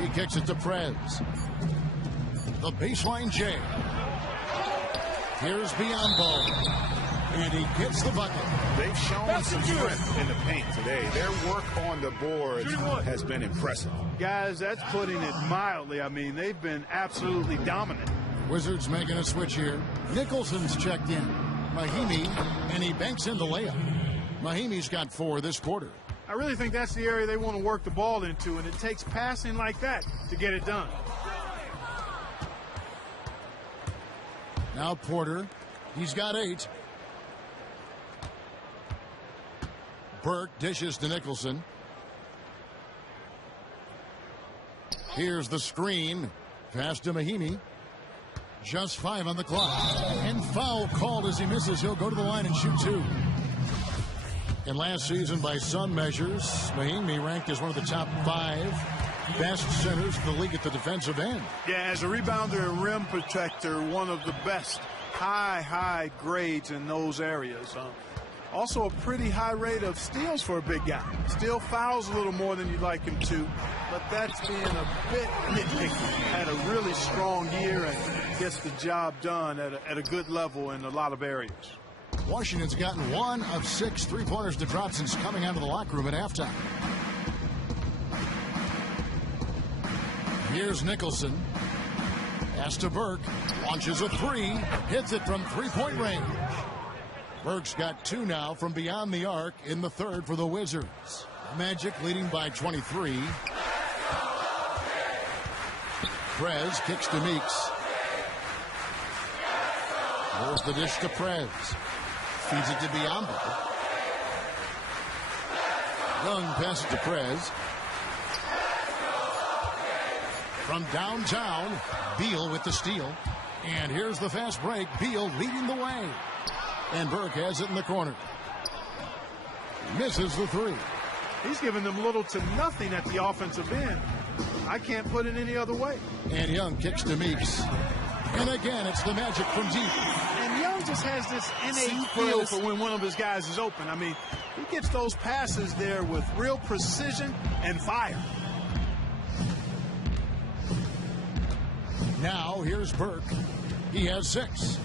He kicks it to Prez. The baseline J. Here's Biyombo. And he gets the bucket. They've shown some strength in the paint today. Their work on the board has been impressive. Guys, that's putting it mildly. I mean, they've been absolutely dominant. Wizards making a switch here. Nicholson's checked in. Mahinmi, and he banks in the layup. Mahimi's got 4 this quarter. I really think that's the area they want to work the ball into, and it takes passing like that to get it done. Now Porter. He's got 8. Burke dishes to Nicholson. Here's the screen. Pass to Mahinmi. Just 5 on the clock. And foul called as he misses. He'll go to the line and shoot 2. And last season, by some measures, Mahinmi ranked as one of the top 5 best centers in the league at the defensive end. Yeah, as a rebounder and rim protector, one of the best high grades in those areas. Also a pretty high rate of steals for a big guy. Still fouls a little more than you'd like him to, but that's being a bit nitpicky. Had a really strong year and gets the job done at a good level in a lot of areas. Washington's gotten 1 of 6 3-pointers to drop since coming out of the locker room at halftime. Here's Nicholson. Pass to Burke. Launches a 3. Hits it from 3-point range. Burke's got 2 now from beyond the arc in the third for the Wizards. Magic leading by 23. Prez kicks to Meeks. There's the dish to Prez. Feeds it to Biyombo. Young passes to Prez. From downtown, Beal with the steal. And here's the fast break. Beal leading the way. And Burke has it in the corner. Misses the 3. He's giving them little to nothing at the offensive end. I can't put it any other way. And Young kicks to Meeks. And again, it's the Magic from deep. And Young just has this innate feel for when one of his guys is open. I mean, he gets those passes there with real precision and fire. Now, here's Burke. He has 6.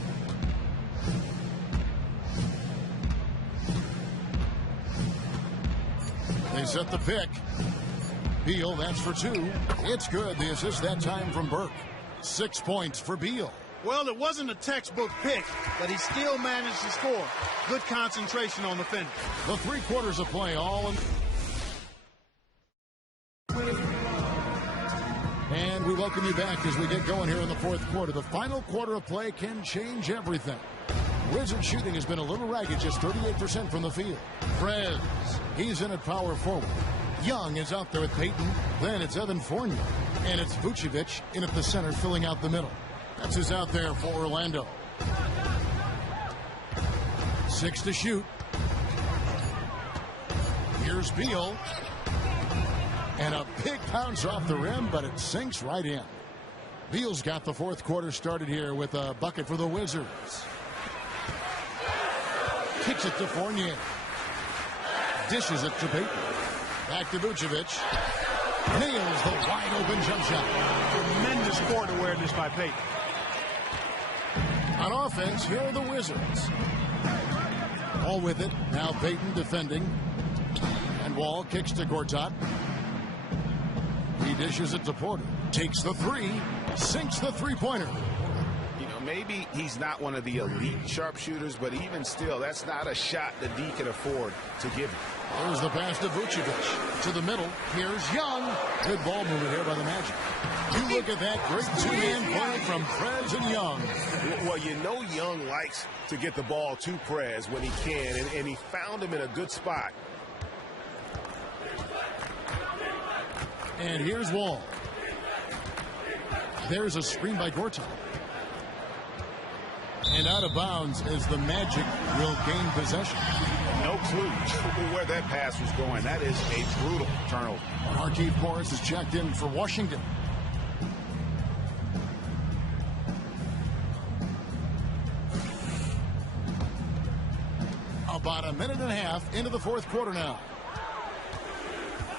They set the pick. Beal, that's for 2. It's good. The assist that time from Burke. 6 points for Beal. Well, it wasn't a textbook pick, but he still managed to score. Good concentration on the finish. The 3 quarters of play all in. And we welcome you back as we get going here in the 4th quarter. The final quarter of play can change everything. Wizard shooting has been a little ragged, just 38% from the field. Prez, he's in at power forward. Young is out there with Payton. Then it's Evan Fournier. And it's Vucevic in at the center, filling out the middle. That's who's out there for Orlando. 6 to shoot. Here's Beal. And a big bounce off the rim, but it sinks right in. Beal's got the 4th quarter started here with a bucket for the Wizards. Kicks it to Fournier. Dishes it to Payton. Back to Vucevic. Nails the wide-open jump shot. Tremendous court awareness by Payton. On offense, here are the Wizards. All with it. Now Payton defending. And Wall kicks to Gortat. He dishes it to Porter. Takes the 3. Sinks the 3-pointer. Maybe he's not one of the elite sharpshooters, but even still, that's not a shot that D can afford to give him. There's the pass to Vucevic. To the middle. Here's Young. Good ball movement here by the Magic. You look at that great 2-man play from Prez and Young. Well, you know Young likes to get the ball to Prez when he can, and he found him in a good spot. And here's Wall. There's a screen by Gortat. And out of bounds as the Magic will gain possession. No clue where that pass was going. That is a brutal turnover. Markieff Morris is checked in for Washington. About a minute and a half into the fourth quarter now.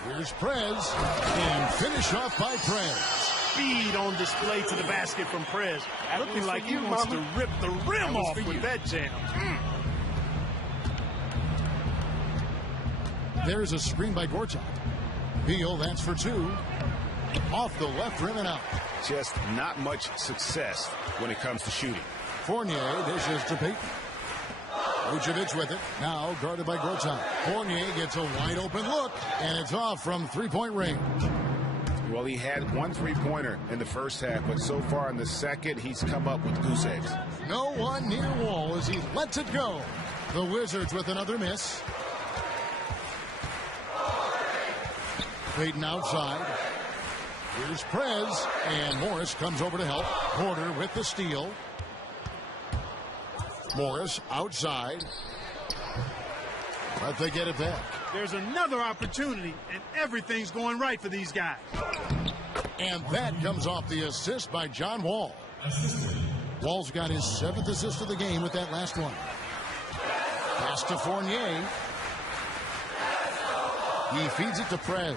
Here's Prez, and finish off by Prez. Speed on display to the basket from Prez. Looking like he wants to rip the rim off with that jam. There's a screen by Gortat. Beal, that's for two. Off the left rim and out. Just not much success when it comes to shooting. Fournier dishes to Payton. Vucevic with it. Now guarded by Gortat. Fournier gets a wide open look, and it's off from three-point range. Well, he had one three-pointer in the first half, but so far in the second, he's come up with goose eggs. No one near Wall as he lets it go. The Wizards with another miss. Payton outside. Here's Prez, and Morris comes over to help. Porter with the steal. Morris outside. But they get it back. There's another opportunity, and everything's going right for these guys. And that comes off the assist by John Wall. Wall's got his 7th assist of the game with that last one. Pass to Fournier. He feeds it to Prez.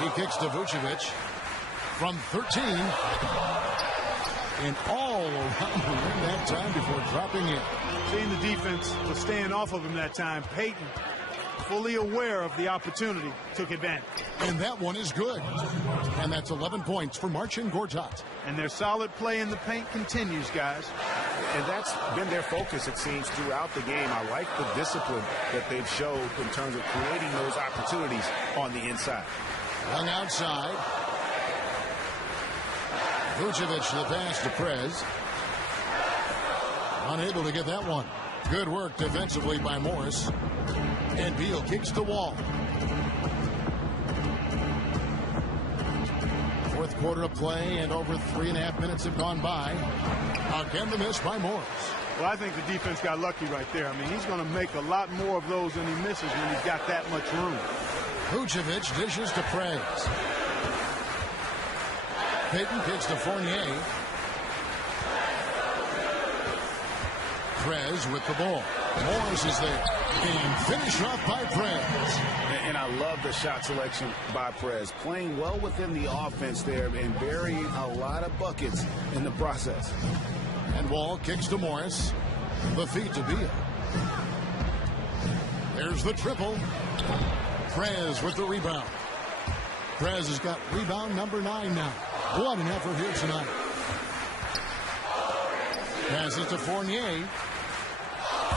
He kicks to Vucevic from 13. And all around the rim that time before dropping in. Seeing the defense was staying off of him that time. Payton, fully aware of the opportunity, took advantage. And that one is good. And that's 11 points for Marcin Gortat. And their solid play in the paint continues, guys. And that's been their focus, it seems, throughout the game. I like the discipline that they've showed in terms of creating those opportunities on the inside. Young outside. Vucevic the pass to Prez. Unable to get that one. Good work defensively by Morris. And Beal kicks the Wall. Fourth quarter of play, and over 3.5 minutes have gone by. Again, the miss by Morris. Well, I think the defense got lucky right there. I mean, he's going to make a lot more of those than he misses when he's got that much room. Vucevic dishes to Prez. Payton kicks to Fournier. Prez with the ball. Morris is there. And finish off by Prez. And I love the shot selection by Prez. Playing well within the offense there and burying a lot of buckets in the process. And Wall kicks to Morris. The feed to Beal. There's the triple. Prez with the rebound. Prez has got rebound number 9 now. What an effort here tonight. Passes to Fournier.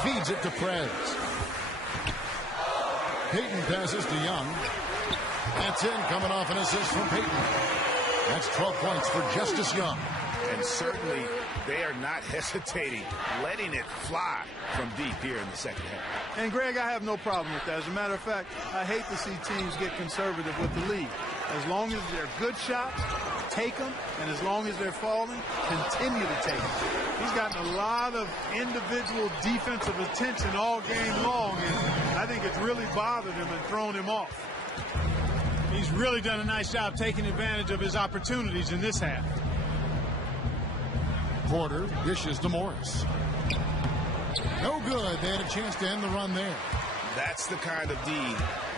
Feeds it to Prez. Payton passes to Young. That's in, coming off an assist from Payton. That's 12 points for Justice Young. And certainly they are not hesitating, letting it fly from deep here in the second half. And, Greg, I have no problem with that. As a matter of fact, I hate to see teams get conservative with the lead. As long as they're good shots, take them, and as long as they're falling, continue to take them. He's gotten a lot of individual defensive attention all game long, and I think it's really bothered him and thrown him off. He's really done a nice job taking advantage of his opportunities in this half. Porter dishes to Morris. No good. They had a chance to end the run there. That's the kind of D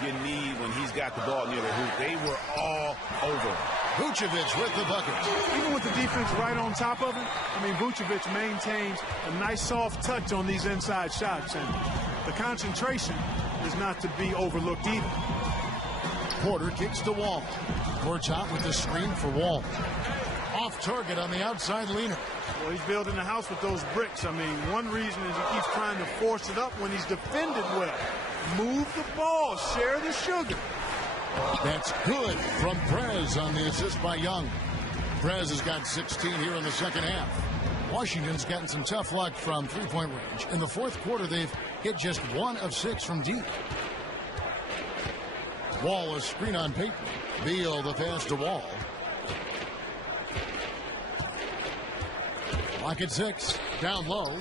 you need when he's got the ball near the hoop. They were all over. Vucevic with the bucket. Even with the defense right on top of him, I mean, Vucevic maintains a nice soft touch on these inside shots, and the concentration is not to be overlooked either. Porter kicks to Wall. Gortat with the screen for Wall. Off target on the outside leaner. Well, he's building a house with those bricks. I mean, one reason is he keeps trying to force it up when he's defended well. Move the ball, share the sugar. That's good from Prez on the assist by Young. Prez has got 16 here in the second half. Washington's gotten some tough luck from three-point range. In the fourth quarter, they've hit just 1 of 6 from deep. Wall, a screen on Payton. Beal, the pass to Wall. Clock at 6, down low.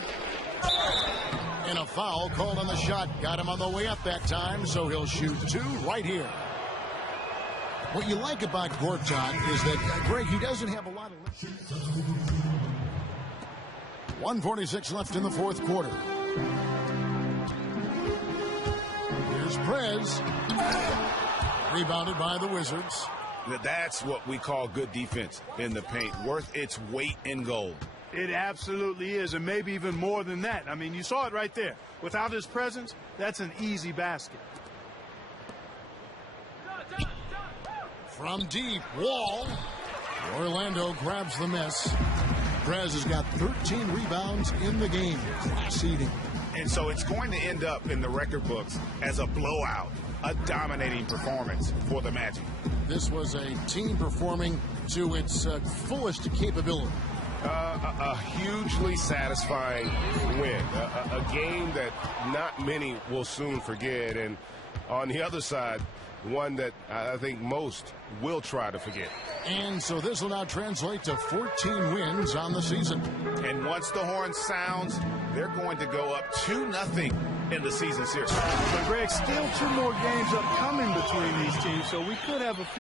And a foul called on the shot. Got him on the way up that time, so he'll shoot 2 right here. What you like about Gortat is that, Greg, he doesn't have a lot of... 1:46 left in the fourth quarter. Here's Prez. Rebounded by the Wizards. That's what we call good defense in the paint, worth its weight in gold. It absolutely is, and maybe even more than that. I mean, you saw it right there. Without his presence, that's an easy basket. From deep, Wall. Orlando grabs the miss. Prez has got 13 rebounds in the game. Class eating. And so it's going to end up in the record books as a blowout, a dominating performance for the Magic. This was a team performing to its fullest capability. A hugely satisfying win. A game that not many will soon forget. And on the other side, one that I think most will try to forget. And so this will now translate to 14 wins on the season. And once the horn sounds, they're going to go up 2-0 in the season series. But Greg, still 2 more games upcoming between these teams, so we could have a few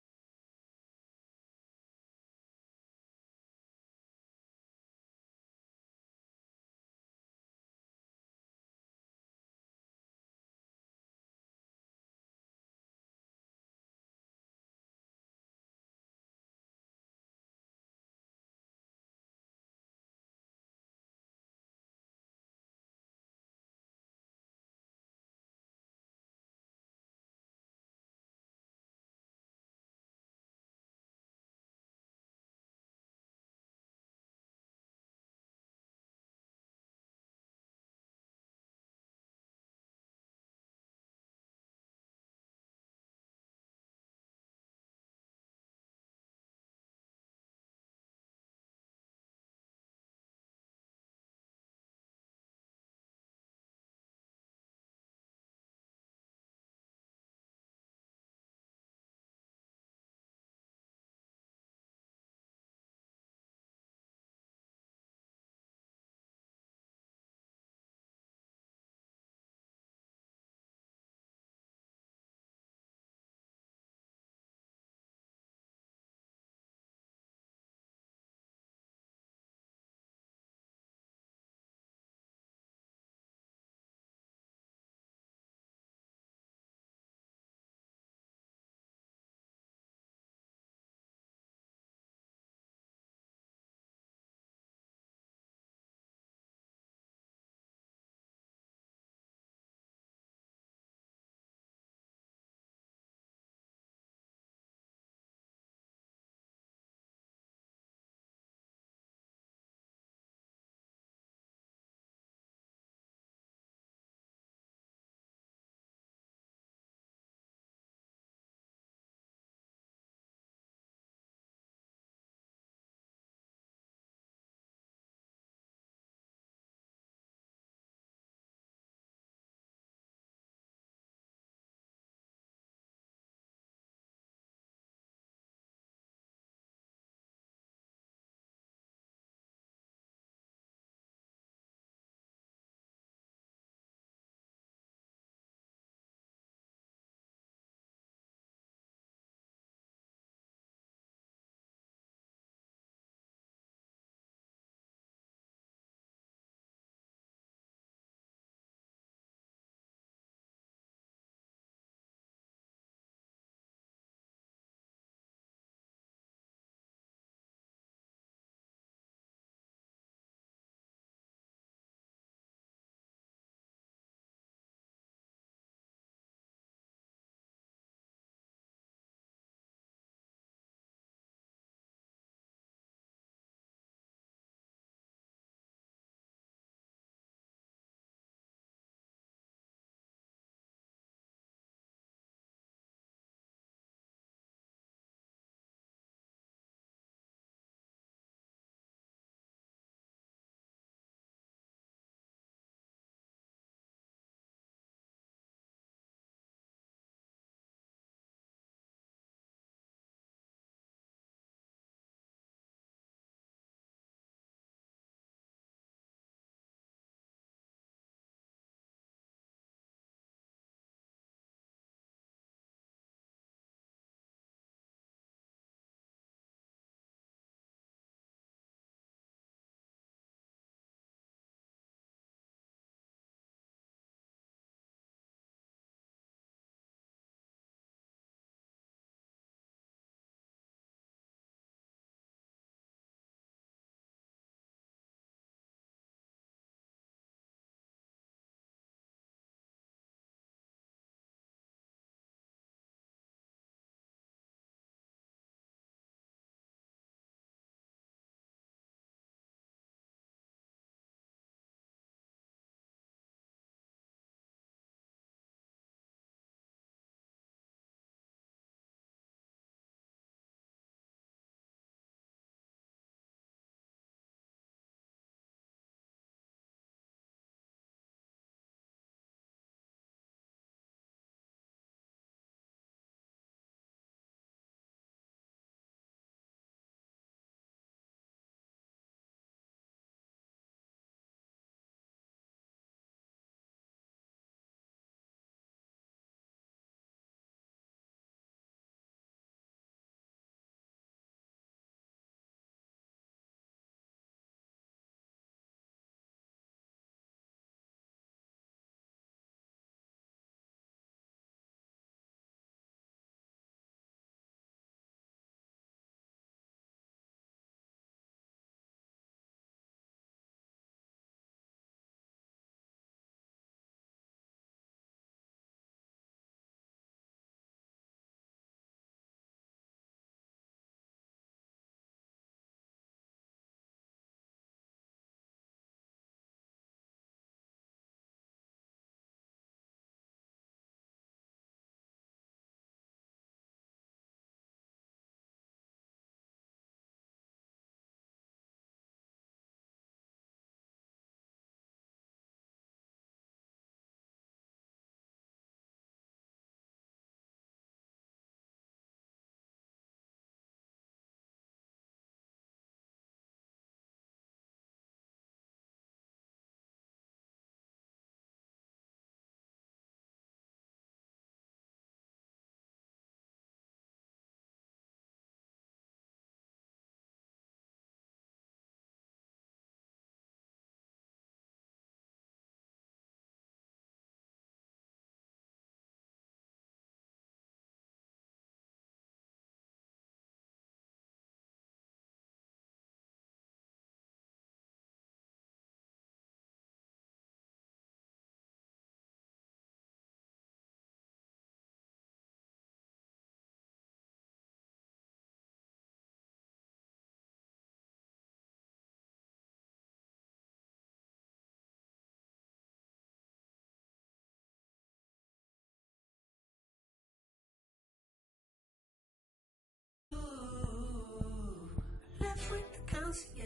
bounce, yeah.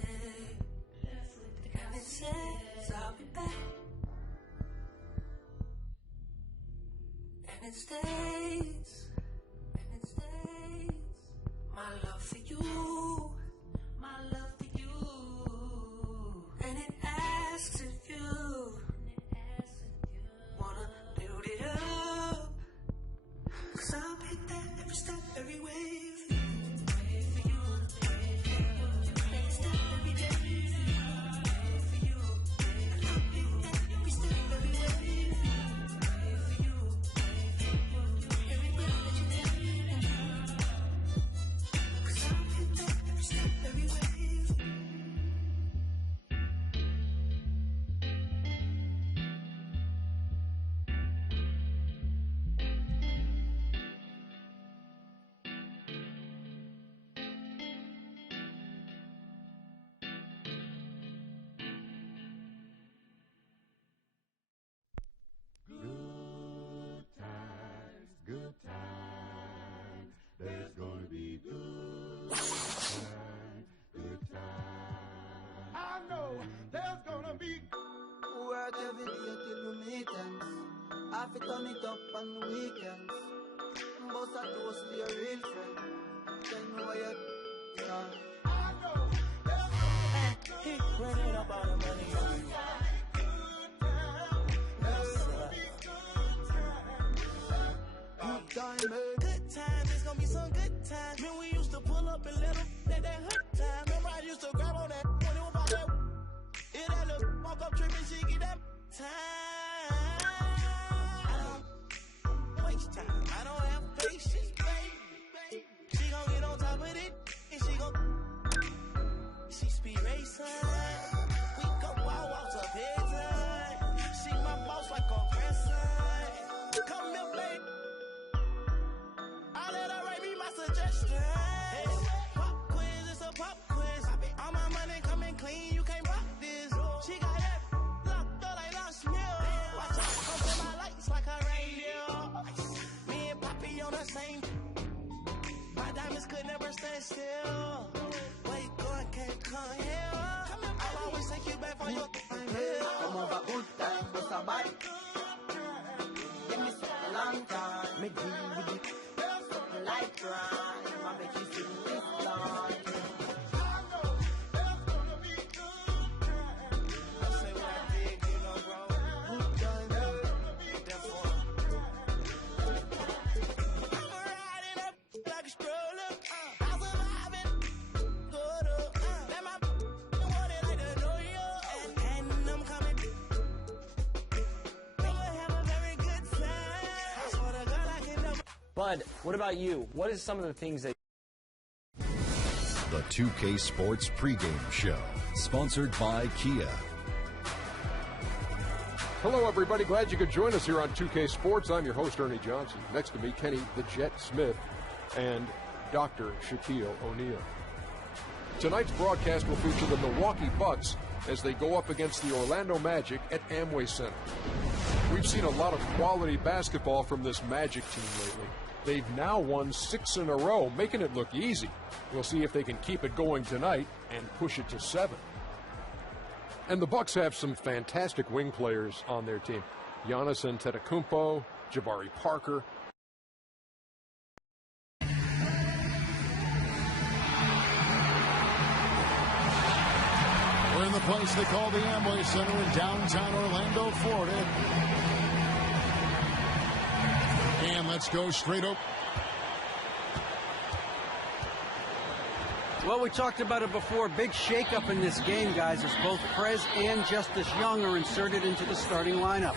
And it says I'll be back. And it stays. My love for you. My love for you. And it asks if you wanna build it up. 'Cause I'll pick that every step, every wave. Wave for you. Every step, every day. Wave for you. And I'll pick that every step, every wave. Wave for you. Every breath that you take. 'Cause I'll pick that every step, every wave. Good times, there's gonna be good times, good times. I know there's gonna be. Work every day till you meet ends. I fi turn it up on the weekends. Boss a toast to your real friend. Tell me why you done. I know there's gonna be. He running up all the money on you. Good times, it's gonna be some good times. Man, we used to pull up and let them let that hood time. Remember I used to grab on that when it was about that. It that little walk up tripping, she get that time. I don't waste time. I don't have patience, baby. She gon' get on top of it, and she speed racing. We go wild walks up bedtime. She my boss like a grandson. Come here, baby. I let her write me my suggestions. Hey, pop quiz, it's a pop quiz. All my money coming clean, you can't rock this. She got that locked up like lost milk. Watch out, come to my lights like a reindeer. Me and Poppy on the same. My diamonds could never stand still. Where you going, can't come here. I'll always take you back for your time. Come over, good time, bust a body. Give me a long time. Make me with it. Like crime, I make you sing this song. I know there's gonna be good times. I say what I did, you know, bro. Good time, Therefore, I'm riding up like a stroller. I'm surviving. Good up. Let my want it like the New York. And I'm coming. We will have a very good time. I swear to God, I can never. Bud, what about you? What is some of the things that... The 2K Sports pregame show, sponsored by Kia. Hello, everybody. Glad you could join us here on 2K Sports. I'm your host, Ernie Johnson. Next to me, Kenny the Jet Smith and Dr. Shaquille O'Neal. Tonight's broadcast will feature the Milwaukee Bucks as they go up against the Orlando Magic at Amway Center. We've seen a lot of quality basketball from this Magic team lately. They've now won 6 in a row, making it look easy. We'll see if they can keep it going tonight and push it to 7. And the Bucks have some fantastic wing players on their team. Giannis Antetokounmpo, Jabari Parker. We're in the place they call the Amway Center in downtown Orlando, Florida. And let's go straight up. Well, we talked about it before. Big shakeup in this game, guys, as both Prez and Justice Young are inserted into the starting lineup.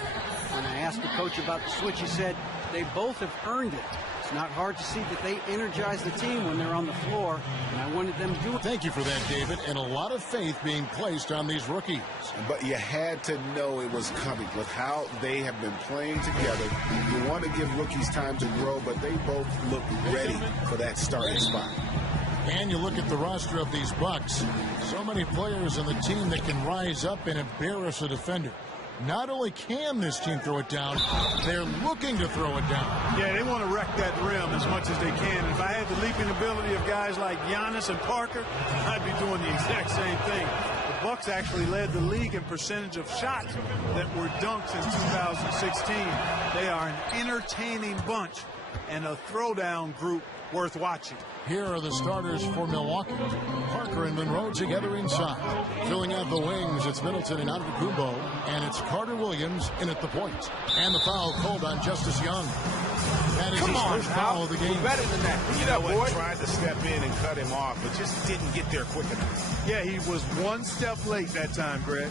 When I asked the coach about the switch, he said they both have earned it. It's not hard to see that they energize the team when they're on the floor, and I wanted them to do it. Thank you for that, David, and a lot of faith being placed on these rookies. But you had to know it was coming with how they have been playing together. You want to give rookies time to grow, but they both look ready for that starting spot. And you look at the roster of these Bucks. So many players on the team that can rise up and embarrass a defender. Not only can this team throw it down, they're looking to throw it down. Yeah, they want to wreck that rim as much as they can. If I had the leaping ability of guys like Giannis and Parker, I'd be doing the exact same thing. The Bucks actually led the league in percentage of shots that were dunked since 2016. They are an entertaining bunch and a throwdown group worth watching. Here are the starters for Milwaukee. Parker and Monroe together inside. Filling out the wings, it's Middleton and Antetokounmpo, and it's Carter Williams in at the point. And the foul called on Justice Young. That is his first foul of the game. Better than that. You know what? Tried to step in and cut him off, but just didn't get there quick enough. Yeah, he was one step late that time, Greg.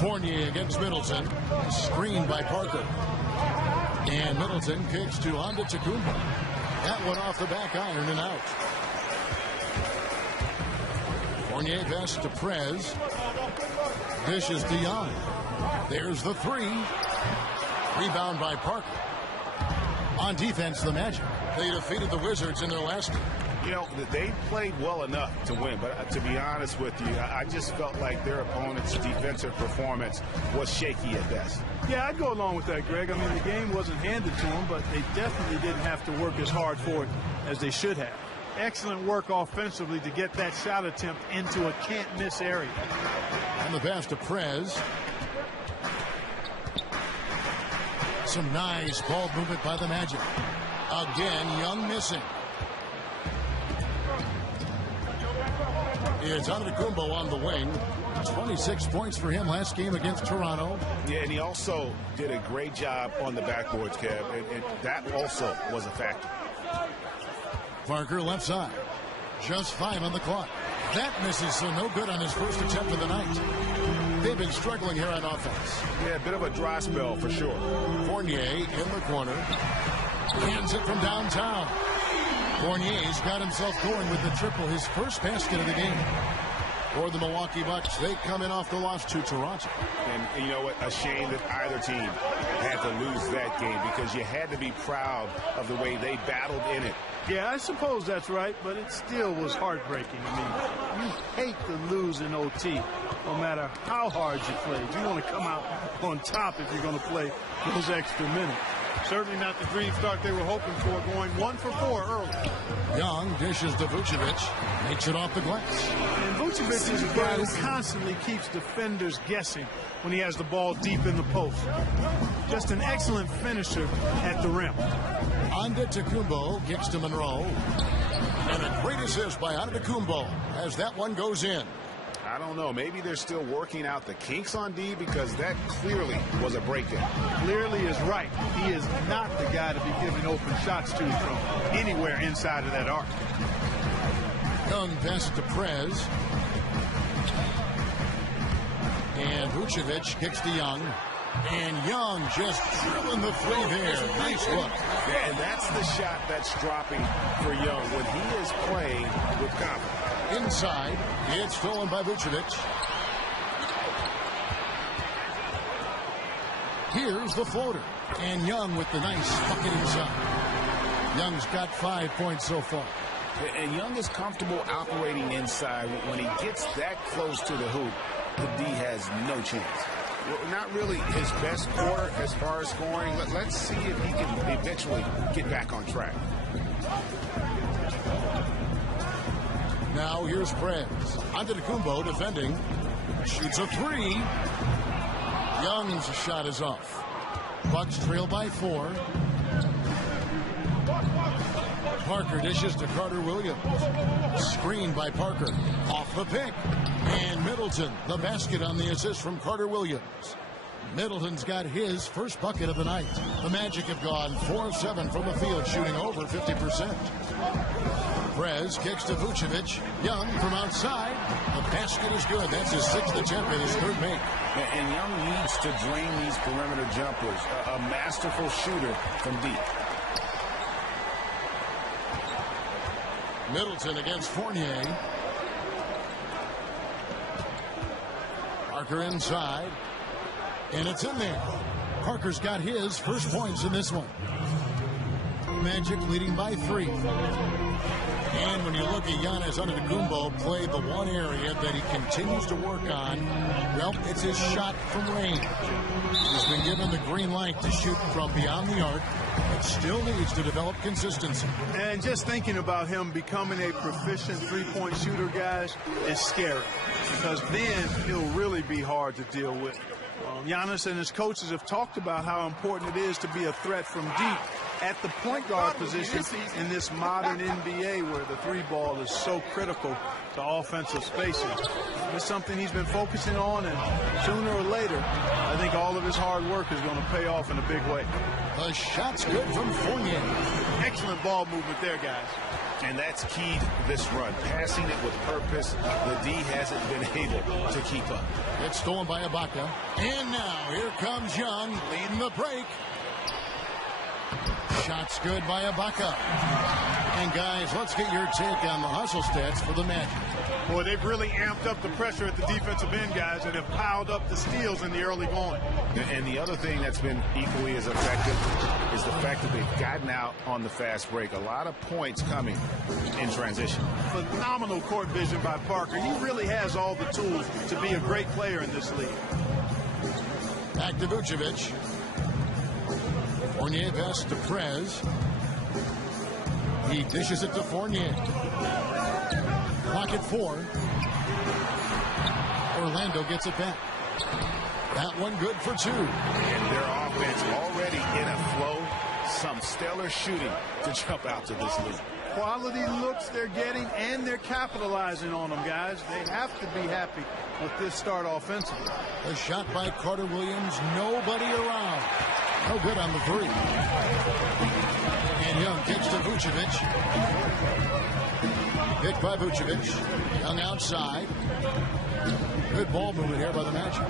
Fournier against Middleton. Screened by Parker. And Middleton kicks to Antetokounmpo. That one off the back iron and out. Fournier pass to Prez. Dishes to Young. There's the three. Rebound by Parker. On defense, the Magic. They defeated the Wizards in their last game. You know, they played well enough to win, but to be honest with you, I just felt like their opponent's defensive performance was shaky at best. Yeah, I'd go along with that, Greg. I mean, the game wasn't handed to them, but they definitely didn't have to work as hard for it as they should have. Excellent work offensively to get that shot attempt into a can't-miss area. And the pass to Prez. Some nice ball movement by the Magic. Again, Young missing. It's Antetokounmpo on the wing. 26 points for him last game against Toronto. Yeah, and he also did a great job on the backboards, Kev, and that also was a factor. Parker left side. Just 5 on the clock. That misses, so no good on his first attempt of the night. They've been struggling here on offense. Yeah, a bit of a dry spell for sure. Fournier in the corner. Hands it from downtown. Fournier's got himself going with the triple, his first basket of the game. For the Milwaukee Bucks, they come in off the loss to Toronto. And you know what? A shame that either team had to lose that game because you had to be proud of the way they battled in it. Yeah, I suppose that's right, but it still was heartbreaking. I mean, you hate to lose in OT, no matter how hard you played. You want to come out on top if you're going to play those extra minutes. Certainly not the dream start they were hoping for, going 1 for 4 early. Young dishes to Vucevic, makes it off the glass. And Vucevic is a guy who constantly keeps defenders guessing when he has the ball deep in the post. Just an excellent finisher at the rim. Antetokounmpo kicks to Monroe. And a great assist by Antetokounmpo as that one goes in. I don't know. Maybe they're still working out the kinks on D because that clearly was a break-in. Clearly is right. He is not the guy to be giving open shots to from anywhere inside of that arc. Young pass to Prez. And Vucevic kicks to Young. And Young just drilling the three there. Nice look. Yeah, and that's the shot that's dropping for Young when he is playing with confidence. Inside, it's stolen by Vucevic. Here's the floater. And Young with the nice bucket inside. Young's got 5 points so far. And Young is comfortable operating inside. When he gets that close to the hoop, the D has no chance. Not really his best quarter as far as scoring. Let's see if he can eventually get back on track. Now here's Prez. Antetokounmpo defending. Shoots a three. Young's shot is off. Bucks trail by 4. Parker dishes to Carter Williams. Screened by Parker. Off the pick. And Middleton, the basket on the assist from Carter Williams. Middleton's got his first bucket of the night. The Magic have gone 4-7 from the field, shooting over 50%. Prez kicks to Vucevic. Young from outside. The basket is good. That's his 6th attempt and his 3rd make. And Young needs to drain these perimeter jumpers. A masterful shooter from deep. Middleton against Fournier. Parker inside. And it's in there. Parker's got his first points in this one. Magic leading by 3. And when you look at Giannis Antetokounmpo play the one area that he continues to work on, well, it's his shot from range. He's been given the green light to shoot from beyond the arc, but still needs to develop consistency. And just thinking about him becoming a proficient three-point shooter, guys, is scary, because then he'll really be hard to deal with. Giannis and his coaches have talked about how important it is to be a threat from deep at the point guard position in this modern NBA where the three ball is so critical to offensive spacing. It's something he's been focusing on, and sooner or later, I think all of his hard work is going to pay off in a big way. The shot's good from Fournier. Excellent ball movement there, guys. And that's key to this run. Passing it with purpose. The D hasn't been able to keep up. It's stolen by Ibaka. And now here comes Young leading the break. Shot's good by Ibaka. And guys, let's get your take on the hustle stats for the Magic. Boy, they've really amped up the pressure at the defensive end, guys, and have piled up the steals in the early going. And the other thing that's been equally as effective is the fact that they've gotten out on the fast break. A lot of points coming in transition. Phenomenal court vision by Parker. He really has all the tools to be a great player in this league. Back to Vucevic. Fournier pass to Prez. He dishes it to Fournier. Pocket 4. Orlando gets it back. That one good for 2. And their offense already in a flow. Some stellar shooting to jump out to this league. Quality looks they're getting, and they're capitalizing on them, guys. They have to be happy with this start offensively. A shot by Carter Williams. Nobody around. No good on the 3. And Young kicks to Vucevic. Picked by Vucevic. Young outside. Good ball movement here by the Magic.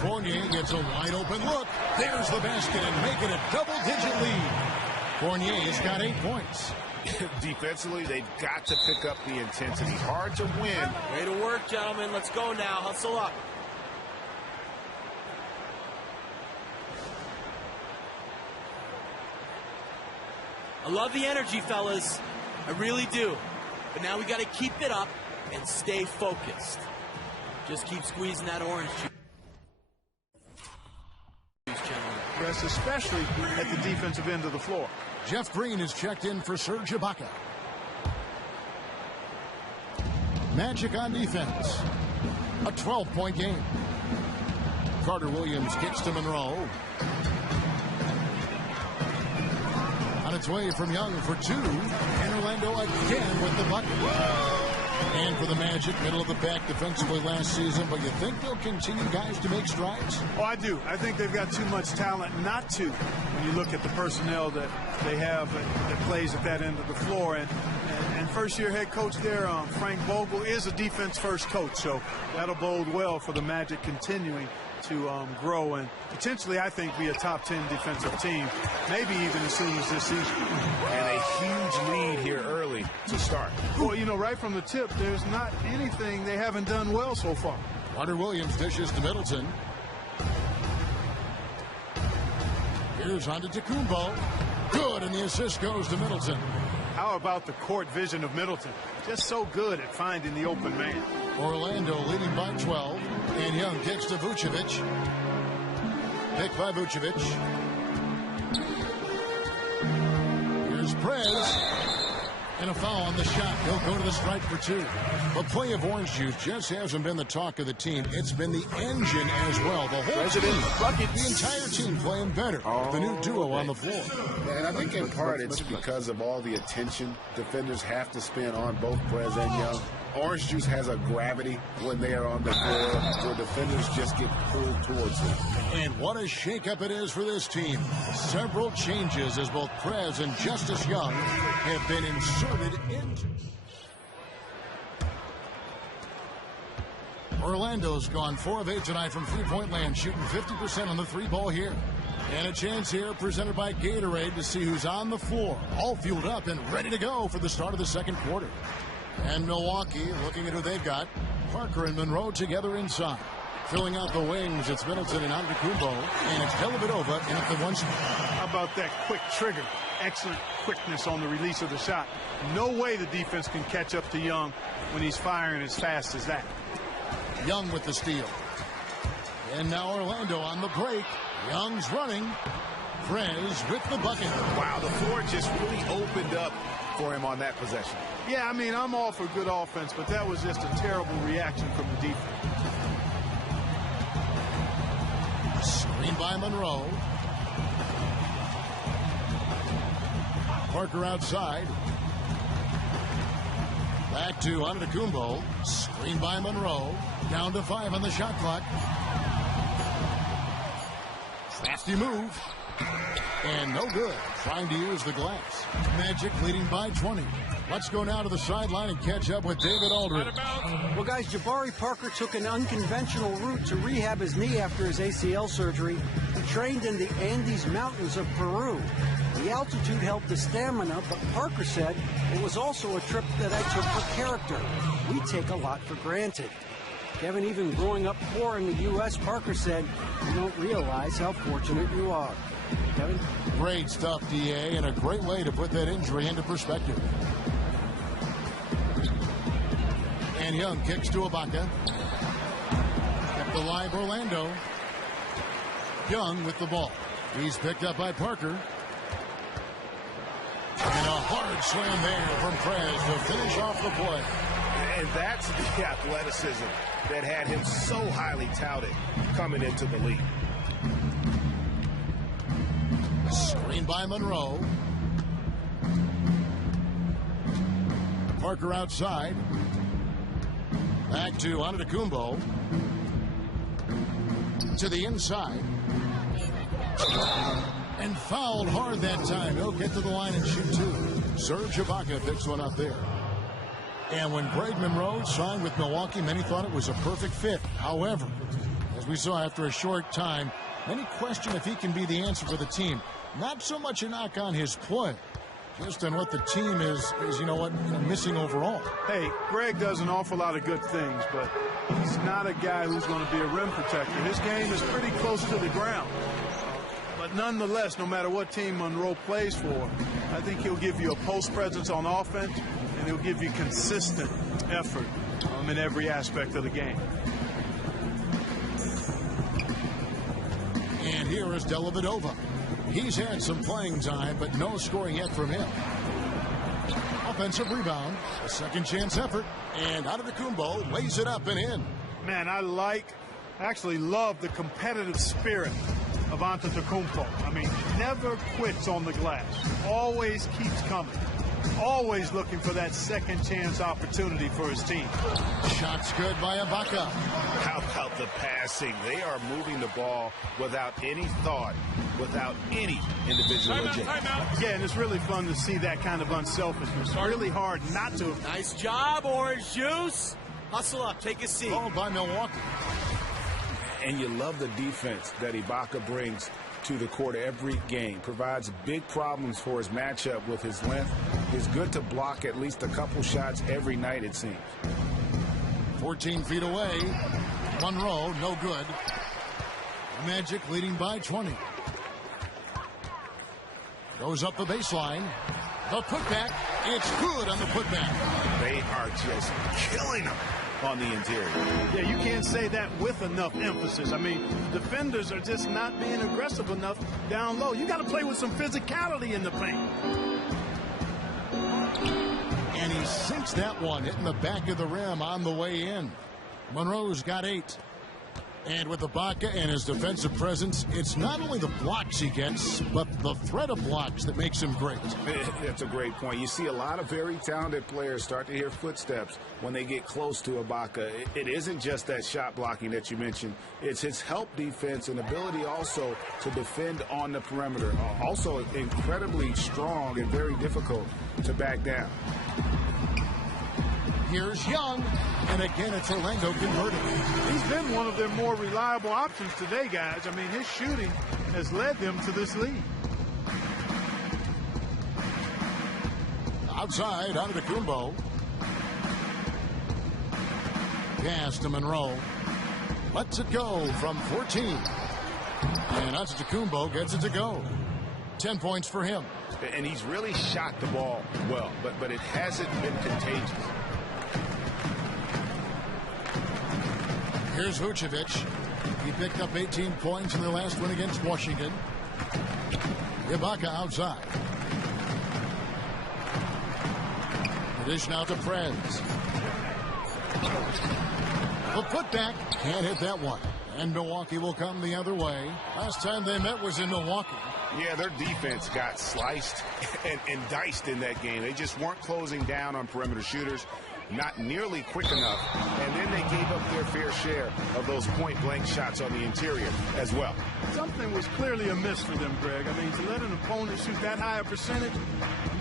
Fournier gets a wide open look. There's the basket and make it a double-digit lead. Fournier's got 8 points. Defensively, they've got to pick up the intensity. Hard to win. Way to work, gentlemen. Let's go now. Hustle up. I love the energy, fellas. I really do. But now we got to keep it up and stay focused. Just keep squeezing that orange juice. Press, especially at the defensive end of the floor. Jeff Green is checked in for Serge Ibaka. Magic on defense. A 12-point game. Carter Williams kicks to Monroe. On its way from Young for 2. And Orlando again with the bucket. And for the Magic, middle of the pack defensively last season, but you think they'll continue, guys, to make strides? Oh, I do. I think they've got too much talent not to when you look at the personnel that they have that plays at that end of the floor. And first-year head coach there, Frank Vogel, is a defense-first coach, so that'll bode well for the Magic continuing to grow and potentially, I think, be a top 10 defensive team, maybe even as soon as this season. And a huge lead here early to start. Well, you know, right from the tip, there's not anything they haven't done well so far. Carter Williams dishes to Middleton. Here's Antetokounmpo. Good, and the assist goes to Middleton. How about the court vision of Middleton? Just so good at finding the open man. Orlando leading by 12. And Young kicks to Vucevic. Picked by Vucevic. Here's Prez. And a foul on the shot. He'll go to the stripe for 2. The play of Orange Juice just hasn't been the talk of the team. It's been the engine as well. The whole team, the entire team playing better. The new duo on the floor. And I think in part it's because of all the attention defenders have to spend on both Prez and Young. Orange Juice has a gravity when they are on the floor where defenders just get pulled towards them. And what a shakeup it is for this team. Several changes as both Prez and Justice Young have been inserted into. Orlando's gone 4 of 8 tonight from three-point land, shooting 50% on the 3-ball here. And a chance here presented by Gatorade to see who's on the floor, all fueled up and ready to go for the start of the second quarter. And Milwaukee, looking at who they've got, Parker and Monroe together inside. Filling out the wings, it's Middleton and Antetokounmpo, and it's Dellavedova in at the one spot. How about that quick trigger? Excellent quickness on the release of the shot. No way the defense can catch up to Young when he's firing as fast as that. Young with the steal. And now Orlando on the break. Young's running. Prez with the bucket. Wow, the floor just really opened up for him on that possession. Yeah, I mean, I'm all for good offense, but that was just a terrible reaction from the defense. Screen by Monroe. Parker outside. Back to Antetokounmpo. Screen by Monroe. Down to 5 on the shot clock. Crafty move. And no good. Trying to use the glass. Magic leading by 20. Let's go now to the sideline and catch up with David Aldridge. Well, guys, Jabari Parker took an unconventional route to rehab his knee after his ACL surgery. He trained in the Andes Mountains of Peru. The altitude helped the stamina, but Parker said it was also a trip that I took for character. We take a lot for granted. Kevin, even growing up poor in the U.S., Parker said, you don't realize how fortunate you are. Kevin? Great stuff, D.A., and a great way to put that injury into perspective. And Young kicks to Ibaka. Kept alive Orlando. Young with the ball. He's picked up by Parker. And a hard slam there from Prez to finish off the play. And that's the athleticism that had him so highly touted coming into the league. Screen by Monroe. Parker outside. Back to Antetokounmpo. To the inside. And fouled hard that time. He'll get to the line and shoot two. Serge Ibaka picks one up there. And when Greg Monroe signed with Milwaukee, many thought it was a perfect fit. However, as we saw after a short time, many question if he can be the answer for the team. Not so much a knock on his play, just on what the team is missing overall. Hey, Greg does an awful lot of good things, but he's not a guy who's going to be a rim protector. His game is pretty close to the ground. But nonetheless, no matter what team Monroe plays for, I think he'll give you a post presence on offense, and he'll give you consistent effort in every aspect of the game. And here is Dellavedova. He's had some playing time, but no scoring yet from him. Offensive rebound, a second chance effort, and Antetokounmpo lays it up and in. Man, I actually love the competitive spirit of Antetokounmpo. I mean, never quits on the glass. Always keeps coming. Always looking for that second chance opportunity for his team. Shots good by Ibaka. How about the passing? They are moving the ball without any thought, without any individual agenda. Yeah, and it's really fun to see that kind of unselfishness. It's really hard not to. Nice job, Orange Juice. Hustle up, take a seat. Ball by Milwaukee. And you love the defense that Ibaka brings to the court every game. Provides big problems for his matchup with his length. Is good to block at least a couple shots every night, it seems. 14 feet away. Monroe, no good. Magic leading by 20. Goes up the baseline. The putback. It's good on the putback. They are just killing him on the interior. Yeah, you can't say that with enough emphasis. I mean, defenders are just not being aggressive enough down low. You got to play with some physicality in the paint. And he sinks that one, hitting the back of the rim on the way in. Monroe's got 8. And with Ibaka and his defensive presence, it's not only the blocks he gets, but the threat of blocks that makes him great. That's a great point. You see a lot of very talented players start to hear footsteps when they get close to Ibaka. It isn't just that shot blocking that you mentioned. It's his help defense and ability also to defend on the perimeter. Also incredibly strong and very difficult to back down. Here's Young, and again it's Orlando converting. He's been one of their more reliable options today, guys. I mean, his shooting has led them to this lead. Outside, Antetokounmpo. Pass to Monroe. lets it go from 14. And Antetokounmpo gets it to go. 10 points for him. And he's really shot the ball well, but it hasn't been contagious. Here's Vucevic. He picked up 18 points in their last win against Washington. Ibaka outside. The dish now to Prez. The putback. Can't hit that one. And Milwaukee will come the other way. Last time they met was in Milwaukee. Yeah, their defense got sliced and diced in that game. They just weren't closing down on perimeter shooters, not nearly quick enough, and then they gave up their fair share of those point-blank shots on the interior as well. Something was clearly amiss for them, Greg. I mean, to let an opponent shoot that high a percentage,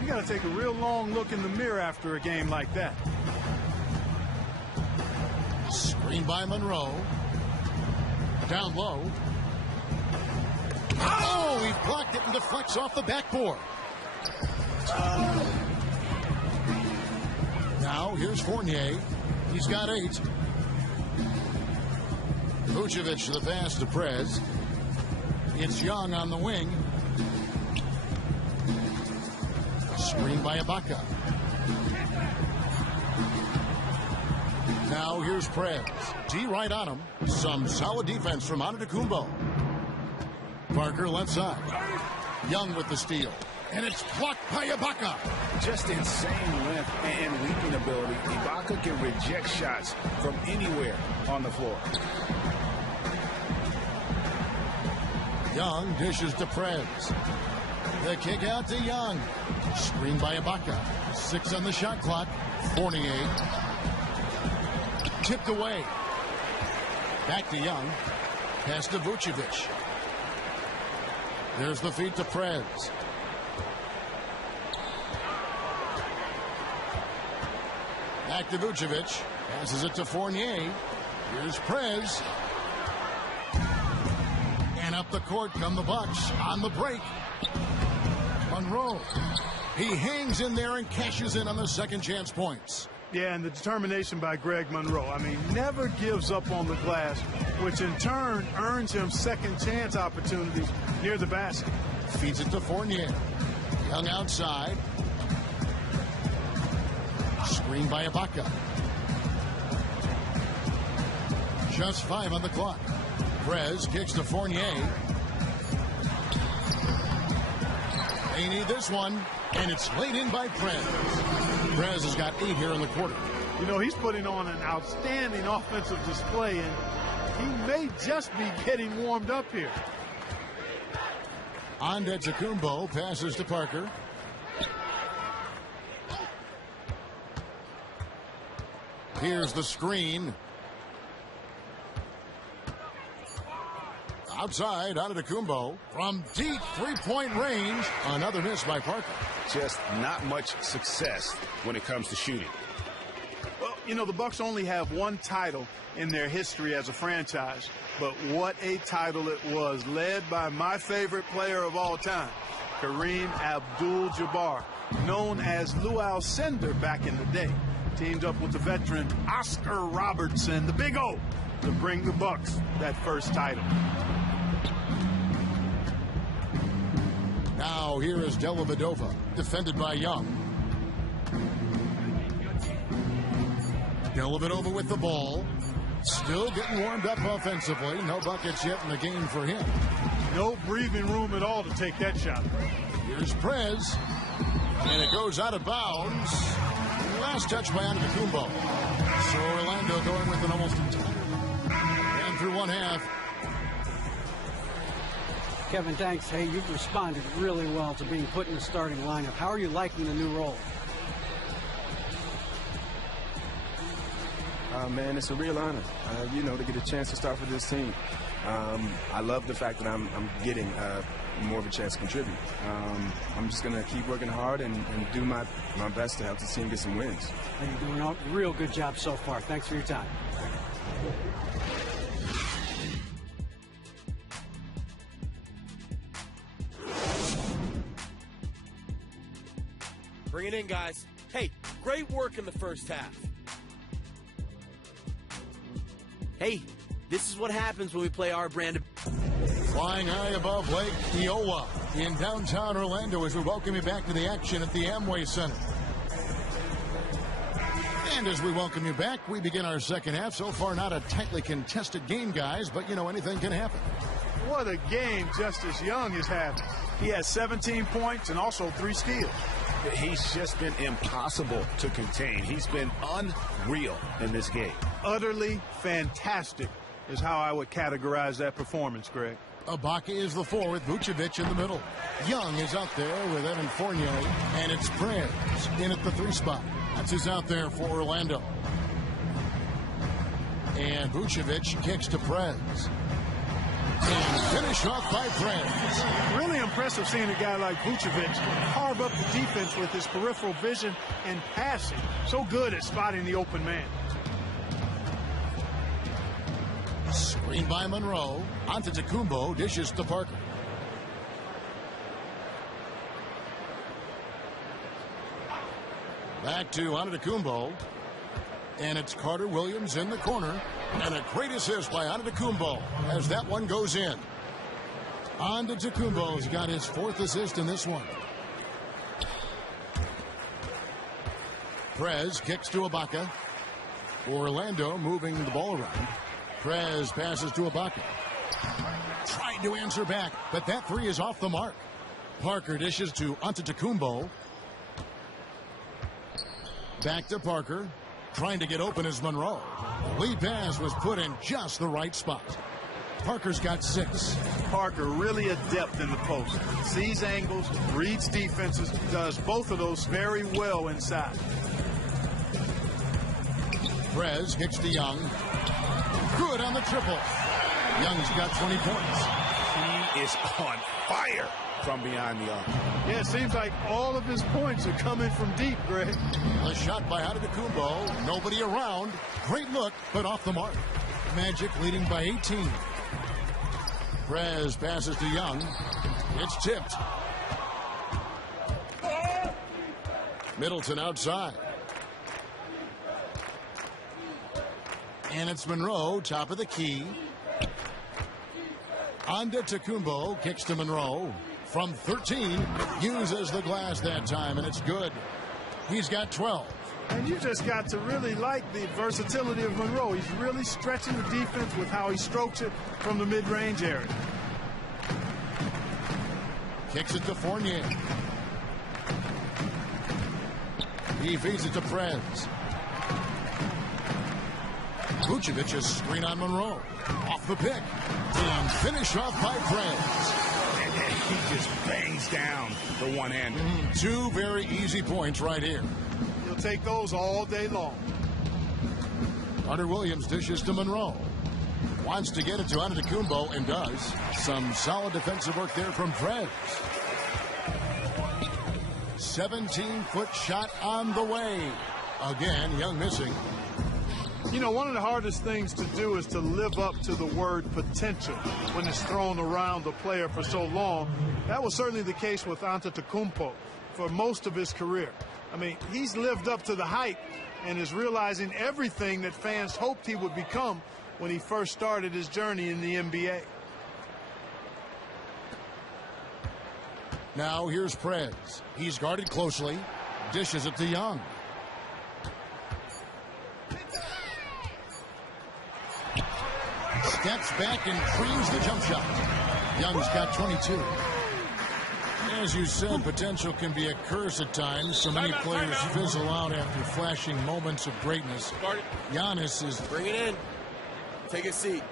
you got to take a real long look in the mirror after a game like that. Screen by Monroe. Down low. Oh, he blocked it and deflects off the backboard. Now, here's Fournier. He's got 8. Vucevic to the pass to Prez. It's Young on the wing. Screen by Ibaka. Now, here's Prez. D right on him. Some solid defense from Antetokounmpo. Parker left side. Young with the steal. And it's blocked by Ibaka. Just insane length and leaping ability. Ibaka can reject shots from anywhere on the floor. Young dishes to Prez. The kick out to Young. Screen by Ibaka. 6 on the shot clock. Fournier. Tipped away. Back to Young. Pass to Vucevic. There's the feed to Prez. Back to Vucevic. Passes it to Fournier. Here's Prez. And up the court come the Bucks on the break. Monroe. He hangs in there and cashes in on the second chance points. Yeah, and the determination by Greg Monroe. I mean, never gives up on the glass, which in turn earns him second chance opportunities near the basket. Feeds it to Fournier. Young outside. Screen by Ibaka. Just 5 on the clock. Prez kicks to Fournier. They need this one, and it's laid in by Prez. Prez has got 8 here in the quarter. You know, he's putting on an outstanding offensive display, and he may just be getting warmed up here. Antetokounmpo passes to Parker. Here's the screen. Outside, Antetokounmpo from deep three-point range. Another miss by Parker. Just not much success when it comes to shooting. Well, you know, the Bucks only have one title in their history as a franchise, but what a title it was, led by my favorite player of all time, Kareem Abdul-Jabbar, known as Lou Alcindor back in the day. Teamed up with the veteran Oscar Robertson, the Big O, to bring the Bucks that first title. Now here is Dellavedova, defended by Young. Dellavedova with the ball. Still getting warmed up offensively. No buckets yet in the game for him. No breathing room at all to take that shot. Here's Prez. And it goes out of bounds. Last touch by Antetokounmpo. So Orlando going with an almost entire. And through one half. Kevin, thanks. Hey, you've responded really well to being put in the starting lineup. How are you liking the new role? Man, it's a real honor, to get a chance to start for this team. I love the fact that I'm getting more of a chance to contribute. I'm just going to keep working hard and do my best to help the team get some wins. You're doing a real good job so far. Thanks for your time. Bring it in, guys. Hey, great work in the first half. Hey, This is what happens when we play our brand of... Flying high above Lake Eola in downtown Orlando as we welcome you back to the action at the Amway Center. And as we welcome you back, we begin our second half. So far, not a tightly contested game, guys, but, you know, anything can happen. What a game Justice Young is having. He has 17 points and also 3 steals. He's just been impossible to contain. He's been unreal in this game. Utterly fantastic is how I would categorize that performance, Greg. Ibaka is the 4 with Vucevic in the middle. Young is out there with Evan Fournier, and it's Prez in at the 3 spot. That's who's out there for Orlando. And Vucevic kicks to Prez. And finish off by Prez. Really impressive seeing a guy like Vucevic carve up the defense with his peripheral vision and passing. So good at spotting the open man. Screen by Monroe. Antetokounmpo dishes to Parker. Back to Antetokounmpo. And it's Carter Williams in the corner. And a great assist by Antetokounmpo as that one goes in. Antetokounmpo's got his 4th assist in this one. Prez kicks to Ibaka. Orlando moving the ball around. Prez passes to Ibaka. Trying to answer back, but that 3 is off the mark. Parker dishes to Antetokounmpo. Back to Parker. Trying to get open is Monroe. The lead pass was put in just the right spot. Parker's got 6. Parker really adept in the post. Sees angles, reads defenses, does both of those very well inside. Prez kicks to Young. Good on the triple. Young's got 20 points. He is on fire from behind the arc. Yeah, it seems like all of his points are coming from deep, Greg. The shot by Antetokounmpo. Nobody around. Great look, but off the mark. Magic leading by 18. Prez passes to Young. It's tipped. Middleton outside. And it's Monroe, top of the key. Antetokounmpo kicks to Monroe. From 13, uses the glass that time, and it's good. He's got 12. And you just got to really like the versatility of Monroe. He's really stretching the defense with how he strokes it from the mid-range area. Kicks it to Fournier. He feeds it to Prez. Vucevic's screen on Monroe. Off the pick. And finish off by Prez. He just bangs down the one-hander. 2 very easy points right here. He'll take those all day long. Carter Williams dishes to Monroe. Wants to get it to Antetokounmpo and does. Some solid defensive work there from Prez. 17-foot shot on the way. Again, Young missing. You know, one of the hardest things to do is to live up to the word potential when it's thrown around the player for so long. That was certainly the case with Antetokounmpo for most of his career. I mean, he's lived up to the hype and is realizing everything that fans hoped he would become when he first started his journey in the NBA. Now here's Prez. He's guarded closely. Dishes it to Young. Steps back and creams the jump shot. Young's got 22. As you said, potential can be a curse at times. So many players fizzle out after flashing moments of greatness. Giannis is... Bring it in. Take a seat.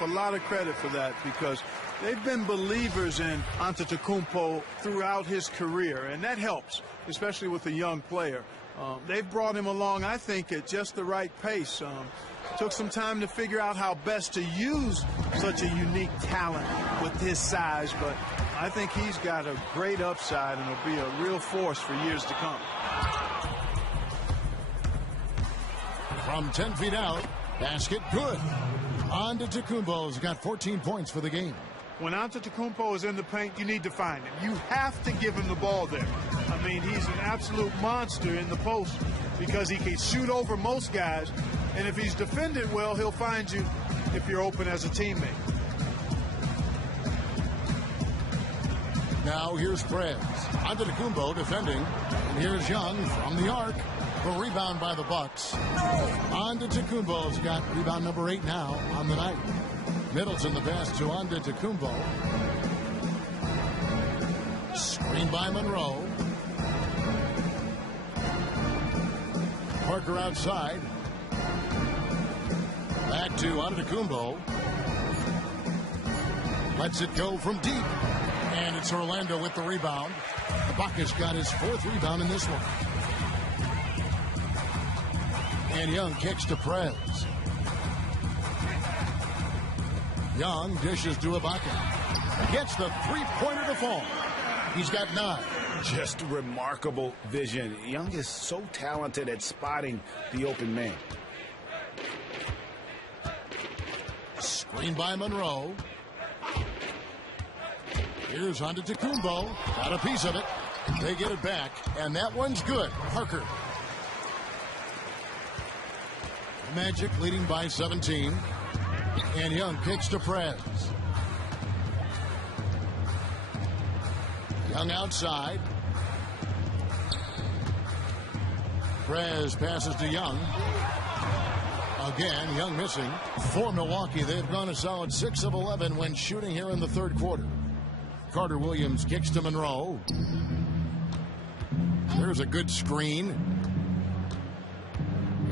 A lot of credit for that because they've been believers in Antetokounmpo throughout his career, and that helps, especially with a young player. They've brought him along, I think, at just the right pace. Took some time to figure out how best to use such a unique talent with his size, but I think he's got a great upside and will be a real force for years to come. From 10 feet out, basket good. Antetokounmpo's got 14 points for the game. When Antetokounmpo is in the paint, you need to find him. You have to give him the ball there. I mean, he's an absolute monster in the post because he can shoot over most guys And if he's defended well, he'll find you if you're open as a teammate. Now here's Prez. Antetokounmpo defending. And here's Young from the arc. The rebound by the Bucks. Antetokounmpo's got rebound number 8 now on the night. Middleton the pass to Antetokounmpo. Screen by Monroe. Parker outside. Back to Antetokounmpo. Lets it go from deep. And it's Orlando with the rebound. Ibaka's got his 4th rebound in this one. And Young kicks to Prez. Young dishes to Ibaka. Gets the three-pointer to fall. He's got 9. Just remarkable vision. Young is so talented at spotting the open man. Screen by Monroe. Here's Antetokounmpo. Got a piece of it. They get it back, and that one's good. Parker. Magic leading by 17. And Young kicks to Prez. Young outside. Prez passes to Young. Again, Young missing. For Milwaukee, they've gone a solid 6 of 11 when shooting here in the 3rd quarter. Carter Williams kicks to Monroe. There's a good screen.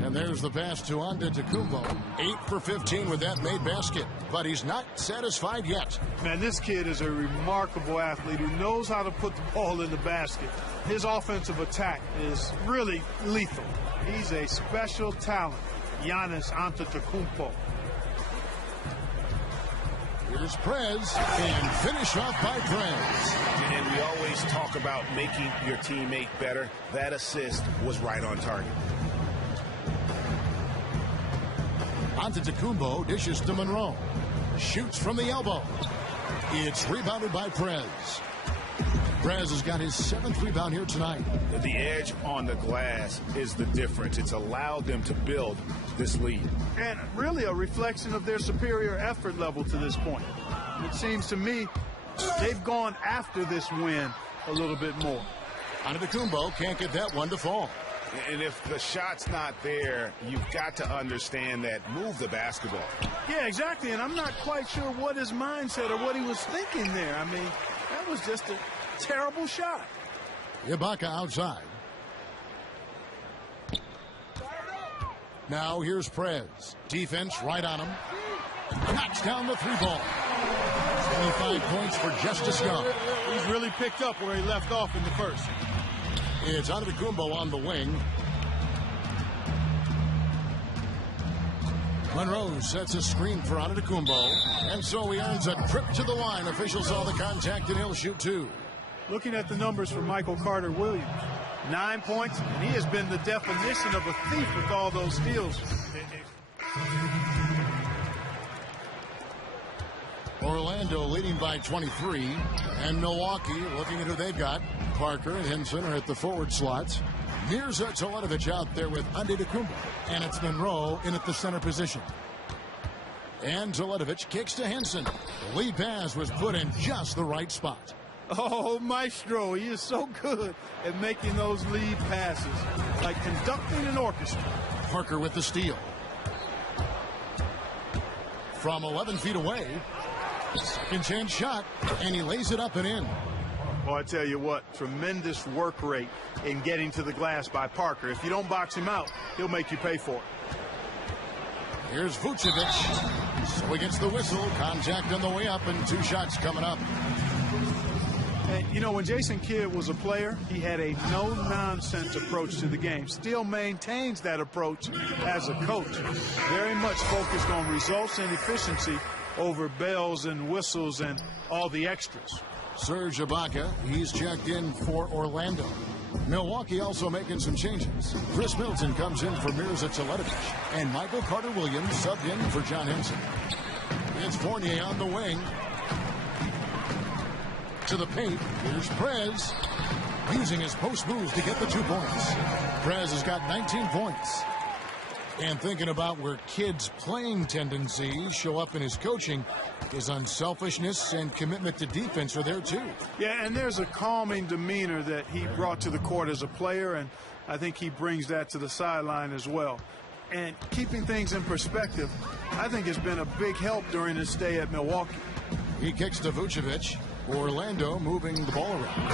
And there's the pass to Antetokounmpo. 8 for 15 with that made basket. But he's not satisfied yet. Man, this kid is a remarkable athlete who knows how to put the ball in the basket. His offensive attack is really lethal. He's a special talent, Giannis Antetokounmpo. Here's Prez, and finish off by Prez. And we always talk about making your teammate better. That assist was right on target. Antetokounmpo dishes to Monroe. Shoots from the elbow. It's rebounded by Prez. Prez has got his 7th rebound here tonight. The edge on the glass is the difference. It's allowed them to build this lead. And really a reflection of their superior effort level to this point. It seems to me they've gone after this win a little bit more. Antetokounmpo can't get that one to fall. And if the shot's not there, you've got to understand that. Move the basketball. Yeah, exactly. And I'm not quite sure what his mindset or what he was thinking there. I mean, that was just a terrible shot. Ibaka outside. Now here's Prez. Defense right on him. Knocks down the 3-ball. 25 points for Justice Young. He's really picked up where he left off in the first. It's Antetokounmpo on the wing. Monroe sets a screen for Antetokounmpo. And so he earns a trip to the line. Officials saw the contact and he'll shoot 2. Looking at the numbers for Michael Carter Williams. 9 points, and he has been the definition of a thief with all those steals. Orlando leading by 23. And Milwaukee looking at who they've got. Parker and Henson are at the forward slots. Mirza Teletovic out there with Antetokounmpo. And it's Monroe in at the center position. And Teletovic kicks to Henson. The lead pass was put in just the right spot. Oh, Maestro, he is so good at making those lead passes, like conducting an orchestra. Parker with the steal. From 11 feet away, second chance shot, and he lays it up and in. Oh, I tell you what, tremendous work rate in getting to the glass by Parker. If you don't box him out, he'll make you pay for it. Here's Vucevic. So he gets the whistle. Contact on the way up, and 2 shots coming up. And, you know, when Jason Kidd was a player, he had a no-nonsense approach to the game. Still maintains that approach as a coach. Very much focused on results and efficiency over bells and whistles and all the extras. Serge Ibaka, he's checked in for Orlando. Milwaukee also making some changes. Chris Middleton comes in for Mirza Teletovic, and Michael Carter Williams subbed in for John Henson. It's Fournier on the wing. To the paint, here's Prez, using his post moves to get the 2 points. Prez has got 19 points. And thinking about where kids' playing tendencies show up in his coaching, his unselfishness and commitment to defense are there too. Yeah, and there's a calming demeanor that he brought to the court as a player, and I think he brings that to the sideline as well. And keeping things in perspective, I think has been a big help during his stay at Milwaukee. He kicks to Vucevic. Orlando moving the ball around.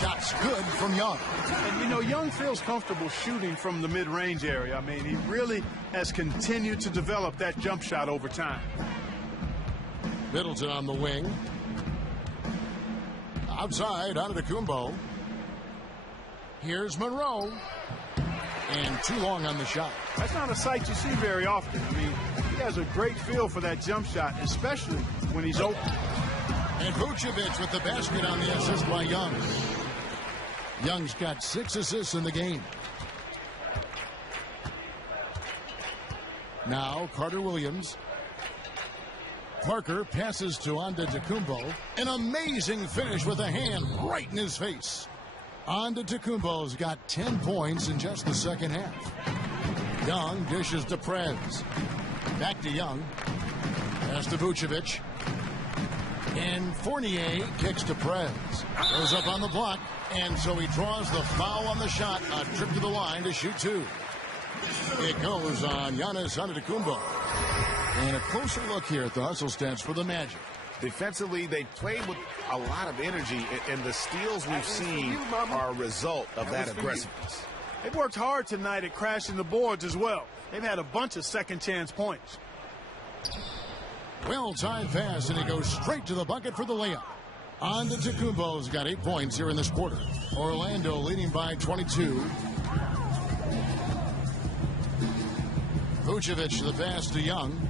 Shots good from Young. And, you know, Young feels comfortable shooting from the mid-range area. I mean, he really has continued to develop that jump shot over time. Middleton on the wing. Outside, Antetokounmpo. Here's Monroe. And too long on the shot. That's not a sight you see very often. I mean, he has a great feel for that jump shot, especially when he's open. And Vucevic with the basket on the assist by Young. Young's got 6 assists in the game. Now Carter Williams. Parker passes to Antetokounmpo. An amazing finish with a hand right in his face. Antetokounmpo's got 10 points in just the second half. Young dishes to Prez. Back to Young. Pass to Vucevic. And Fournier kicks to Prez. Goes up on the block, and so he draws the foul on the shot. A trip to the line to shoot 2. It goes on Giannis Antetokounmpo. And a closer look here at the hustle stats for the Magic. Defensively, they played with a lot of energy, and the steals we've seen are a result of that aggressiveness. They've worked hard tonight at crashing the boards as well. They've had a bunch of second-chance points. Well-timed pass, and he goes straight to the bucket for the layup. Antetokounmpo's got 8 points here in this quarter. Orlando leading by 22. Vucevic the pass to Young.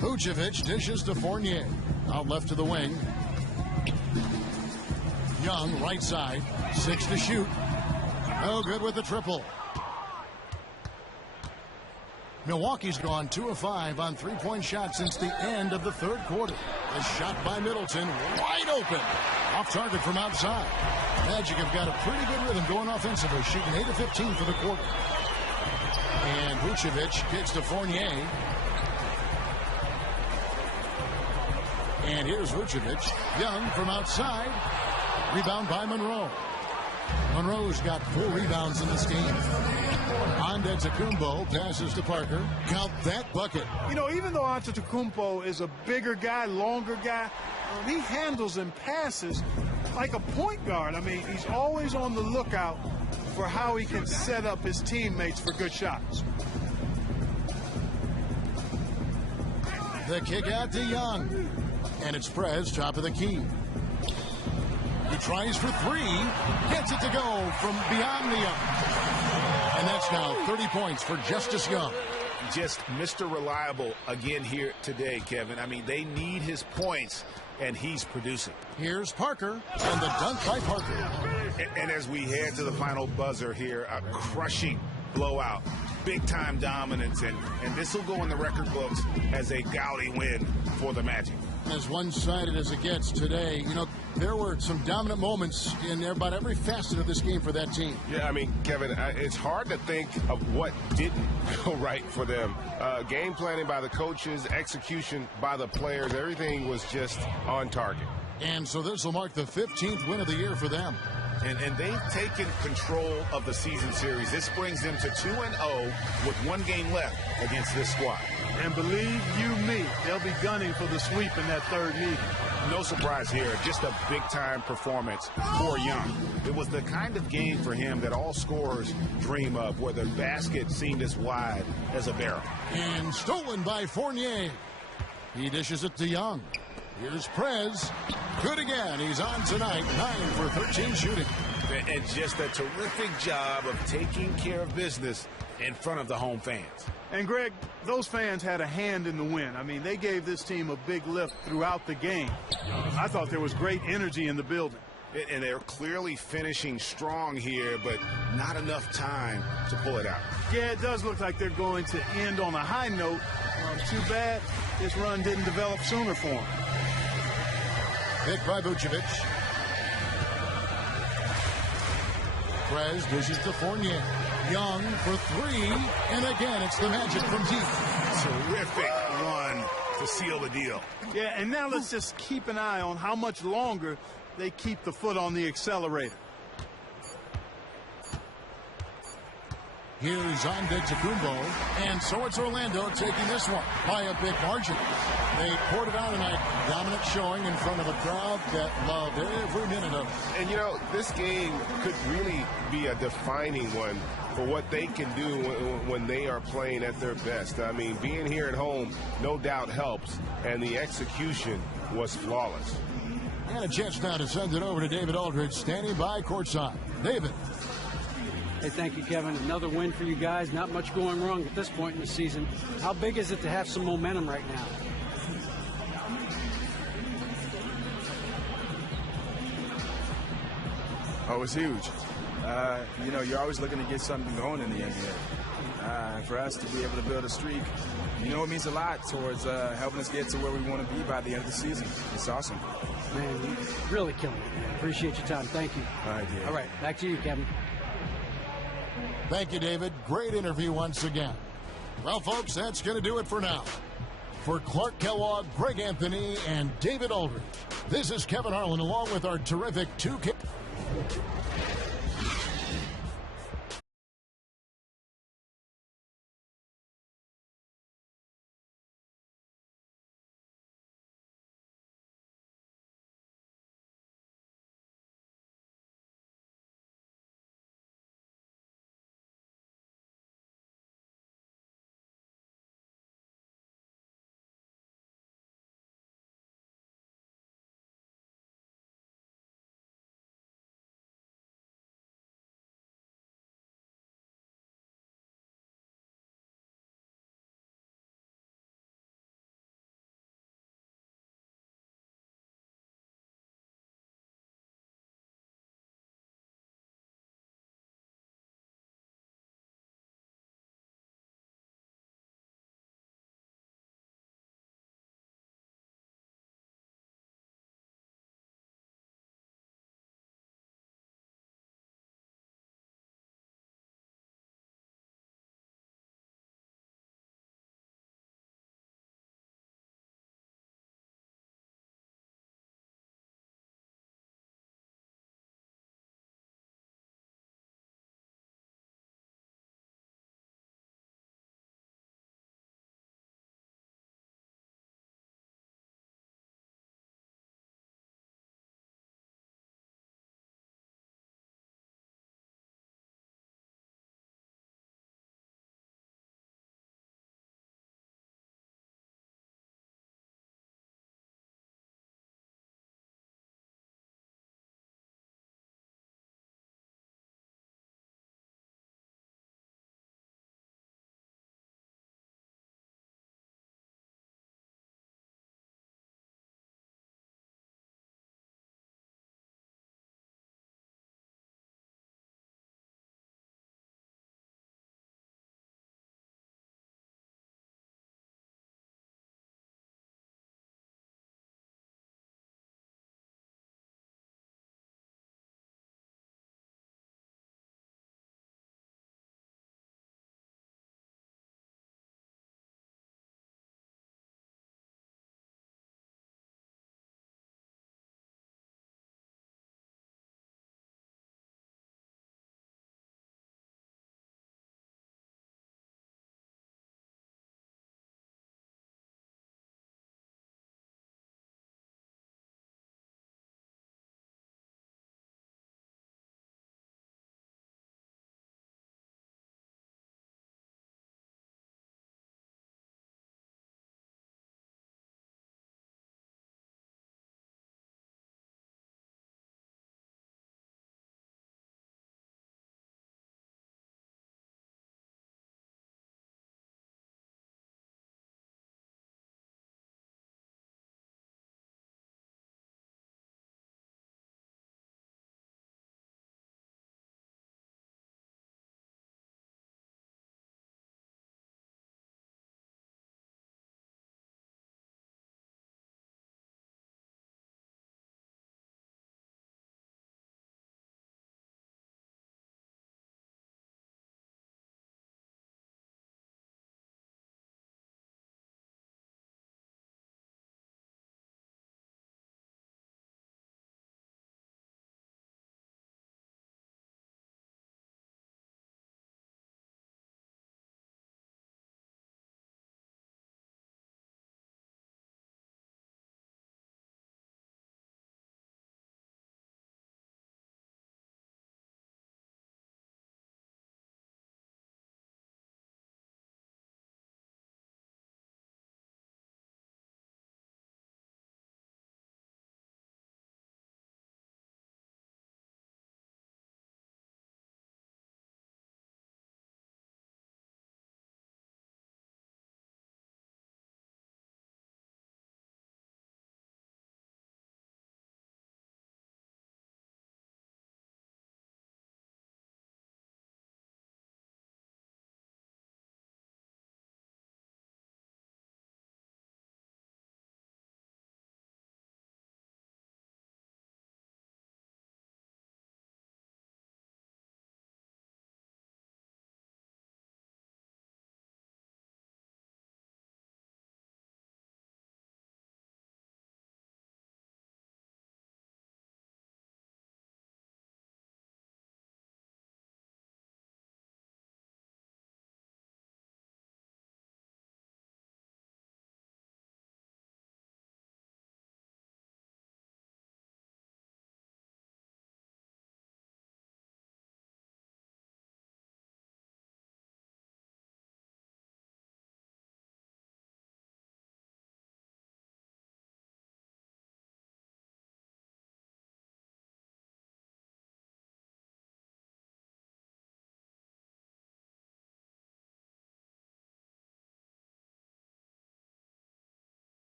Vucevic dishes to Fournier. Out left to the wing. Young right side. 6 to shoot. No good with the triple. Milwaukee's gone 2 of 5 on 3-point shots since the end of the third quarter. A shot by Middleton, wide open. Off target from outside. Magic have got a pretty good rhythm going offensively, shooting 8 of 15 for the quarter. And Vucevic kicks to Fournier. And here's Vucevic. Young from outside. Rebound by Monroe. Monroe's got 4 rebounds in this game. Antetokounmpo passes to Parker. Count that bucket. You know, even though Antetokounmpo is a bigger guy, longer guy, he handles and passes like a point guard. I mean, he's always on the lookout for how he can set up his teammates for good shots. The kick out to Young. And it's Prez, top of the key. He tries for 3. Gets it to go from beyond the arc. And that's now 30 points for Justice Young. Just Mr. Reliable again here today, Kevin. I mean, they need his points, and he's producing. Here's Parker, and the dunk by Parker. And as we head to the final buzzer here, a crushing blowout, big-time dominance, and this will go in the record books as a gaudy win for the Magic. As one-sided as it gets today, you know, there were some dominant moments in about every facet of this game for that team. Yeah, I mean, Kevin, it's hard to think of what didn't go right for them. Game planning by the coaches, execution by the players, everything was just on target. And so this will mark the 15th win of the year for them. And they've taken control of the season series. This brings them to 2-0 with 1 game left against this squad. And believe you me, they'll be gunning for the sweep in that third meeting. No surprise here, just a big-time performance for Young. It was the kind of game for him that all scorers dream of, where the basket seemed as wide as a barrel. And stolen by Fournier. He dishes it to Young. Here's Prez. Good again. He's on tonight. 9 for 13 shooting. And just a terrific job of taking care of business in front of the home fans. And, Greg, those fans had a hand in the win. I mean, they gave this team a big lift throughout the game. I thought there was great energy in the building. And they're clearly finishing strong here, but not enough time to pull it out. Yeah, it does look like they're going to end on a high note. Too bad this run didn't develop sooner for them. Hit by Vucevic. Prez dishes to Fournier. Young for three, and again, it's the Magic from deep. Terrific run to seal the deal. Yeah, and now let's just keep an eye on how much longer they keep the foot on the accelerator. Here's Antetokounmpo, and so it's Orlando taking this one by a big margin. They poured it out tonight, dominant showing in front of a crowd that loved every minute of it. And, you know, this game could really be a defining one for what they can do when they are playing at their best. I mean, being here at home no doubt helps, and the execution was flawless. And a chance now to send it over to David Aldridge, standing by courtside. David. Hey, thank you, Kevin. Another win for you guys. Not much going wrong at this point in the season. How big is it to have some momentum right now? Oh, it's huge. You know, you're always looking to get something going in the NBA. For us to be able to build a streak, you know, it means a lot towards helping us get to where we want to be by the end of the season. It's awesome. Man, you're really killing it, man. Appreciate your time. Thank you. All right, Dave. All right, back to you, Kevin. Thank you, David. Great interview once again. Well, folks, that's going to do it for now. For Clark Kellogg, Greg Anthony, and David Aldridge, this is Kevin Harlan along with our terrific 2K.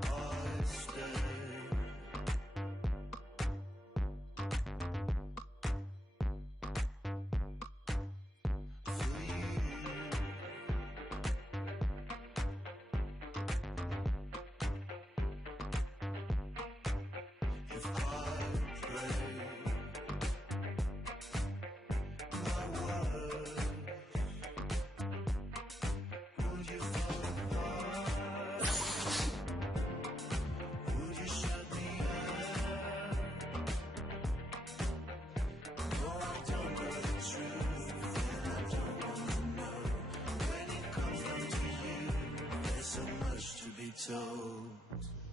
I stay, for you, if I pray, my words, would you fall apart? Would you shut me out? Oh, I don't know the truth, and I don't want to know. When it comes down to you, there's so much to be told.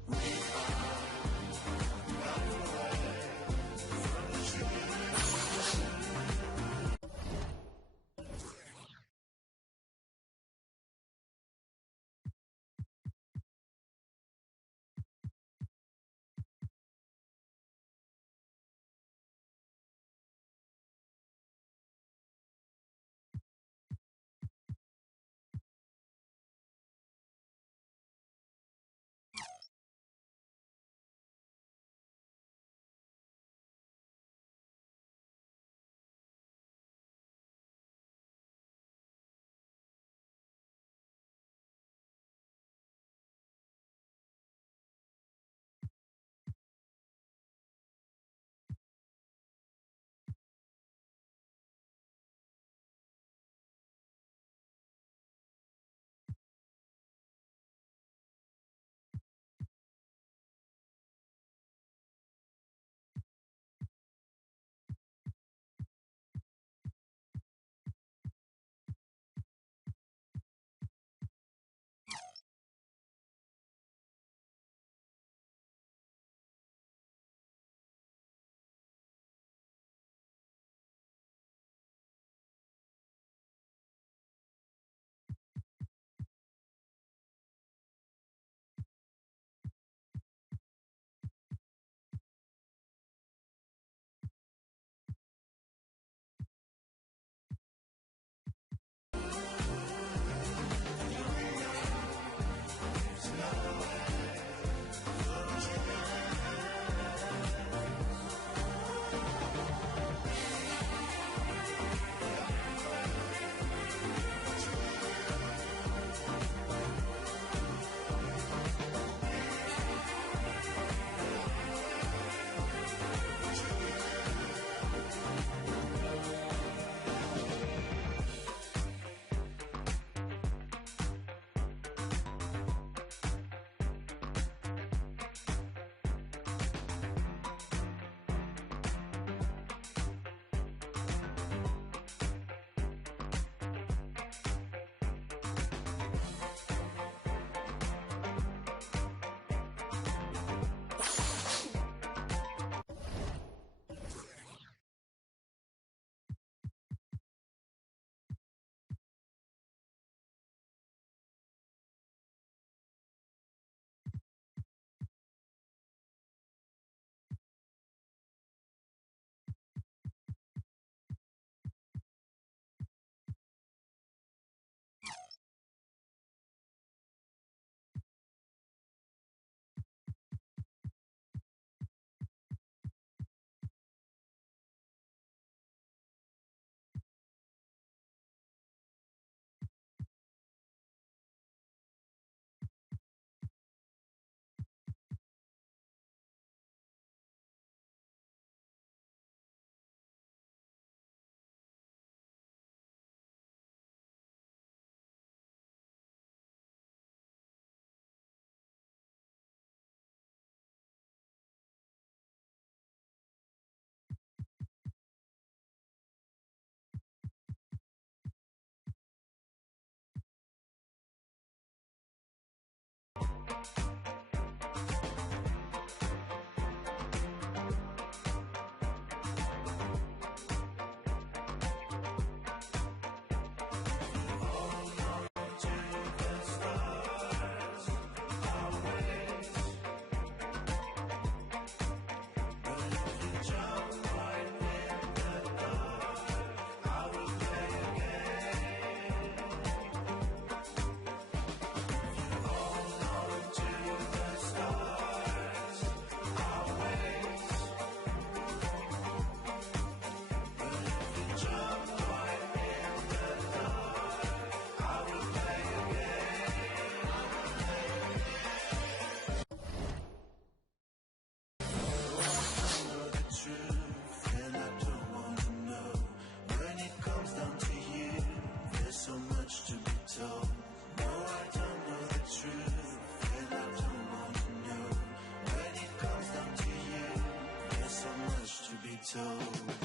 We are told.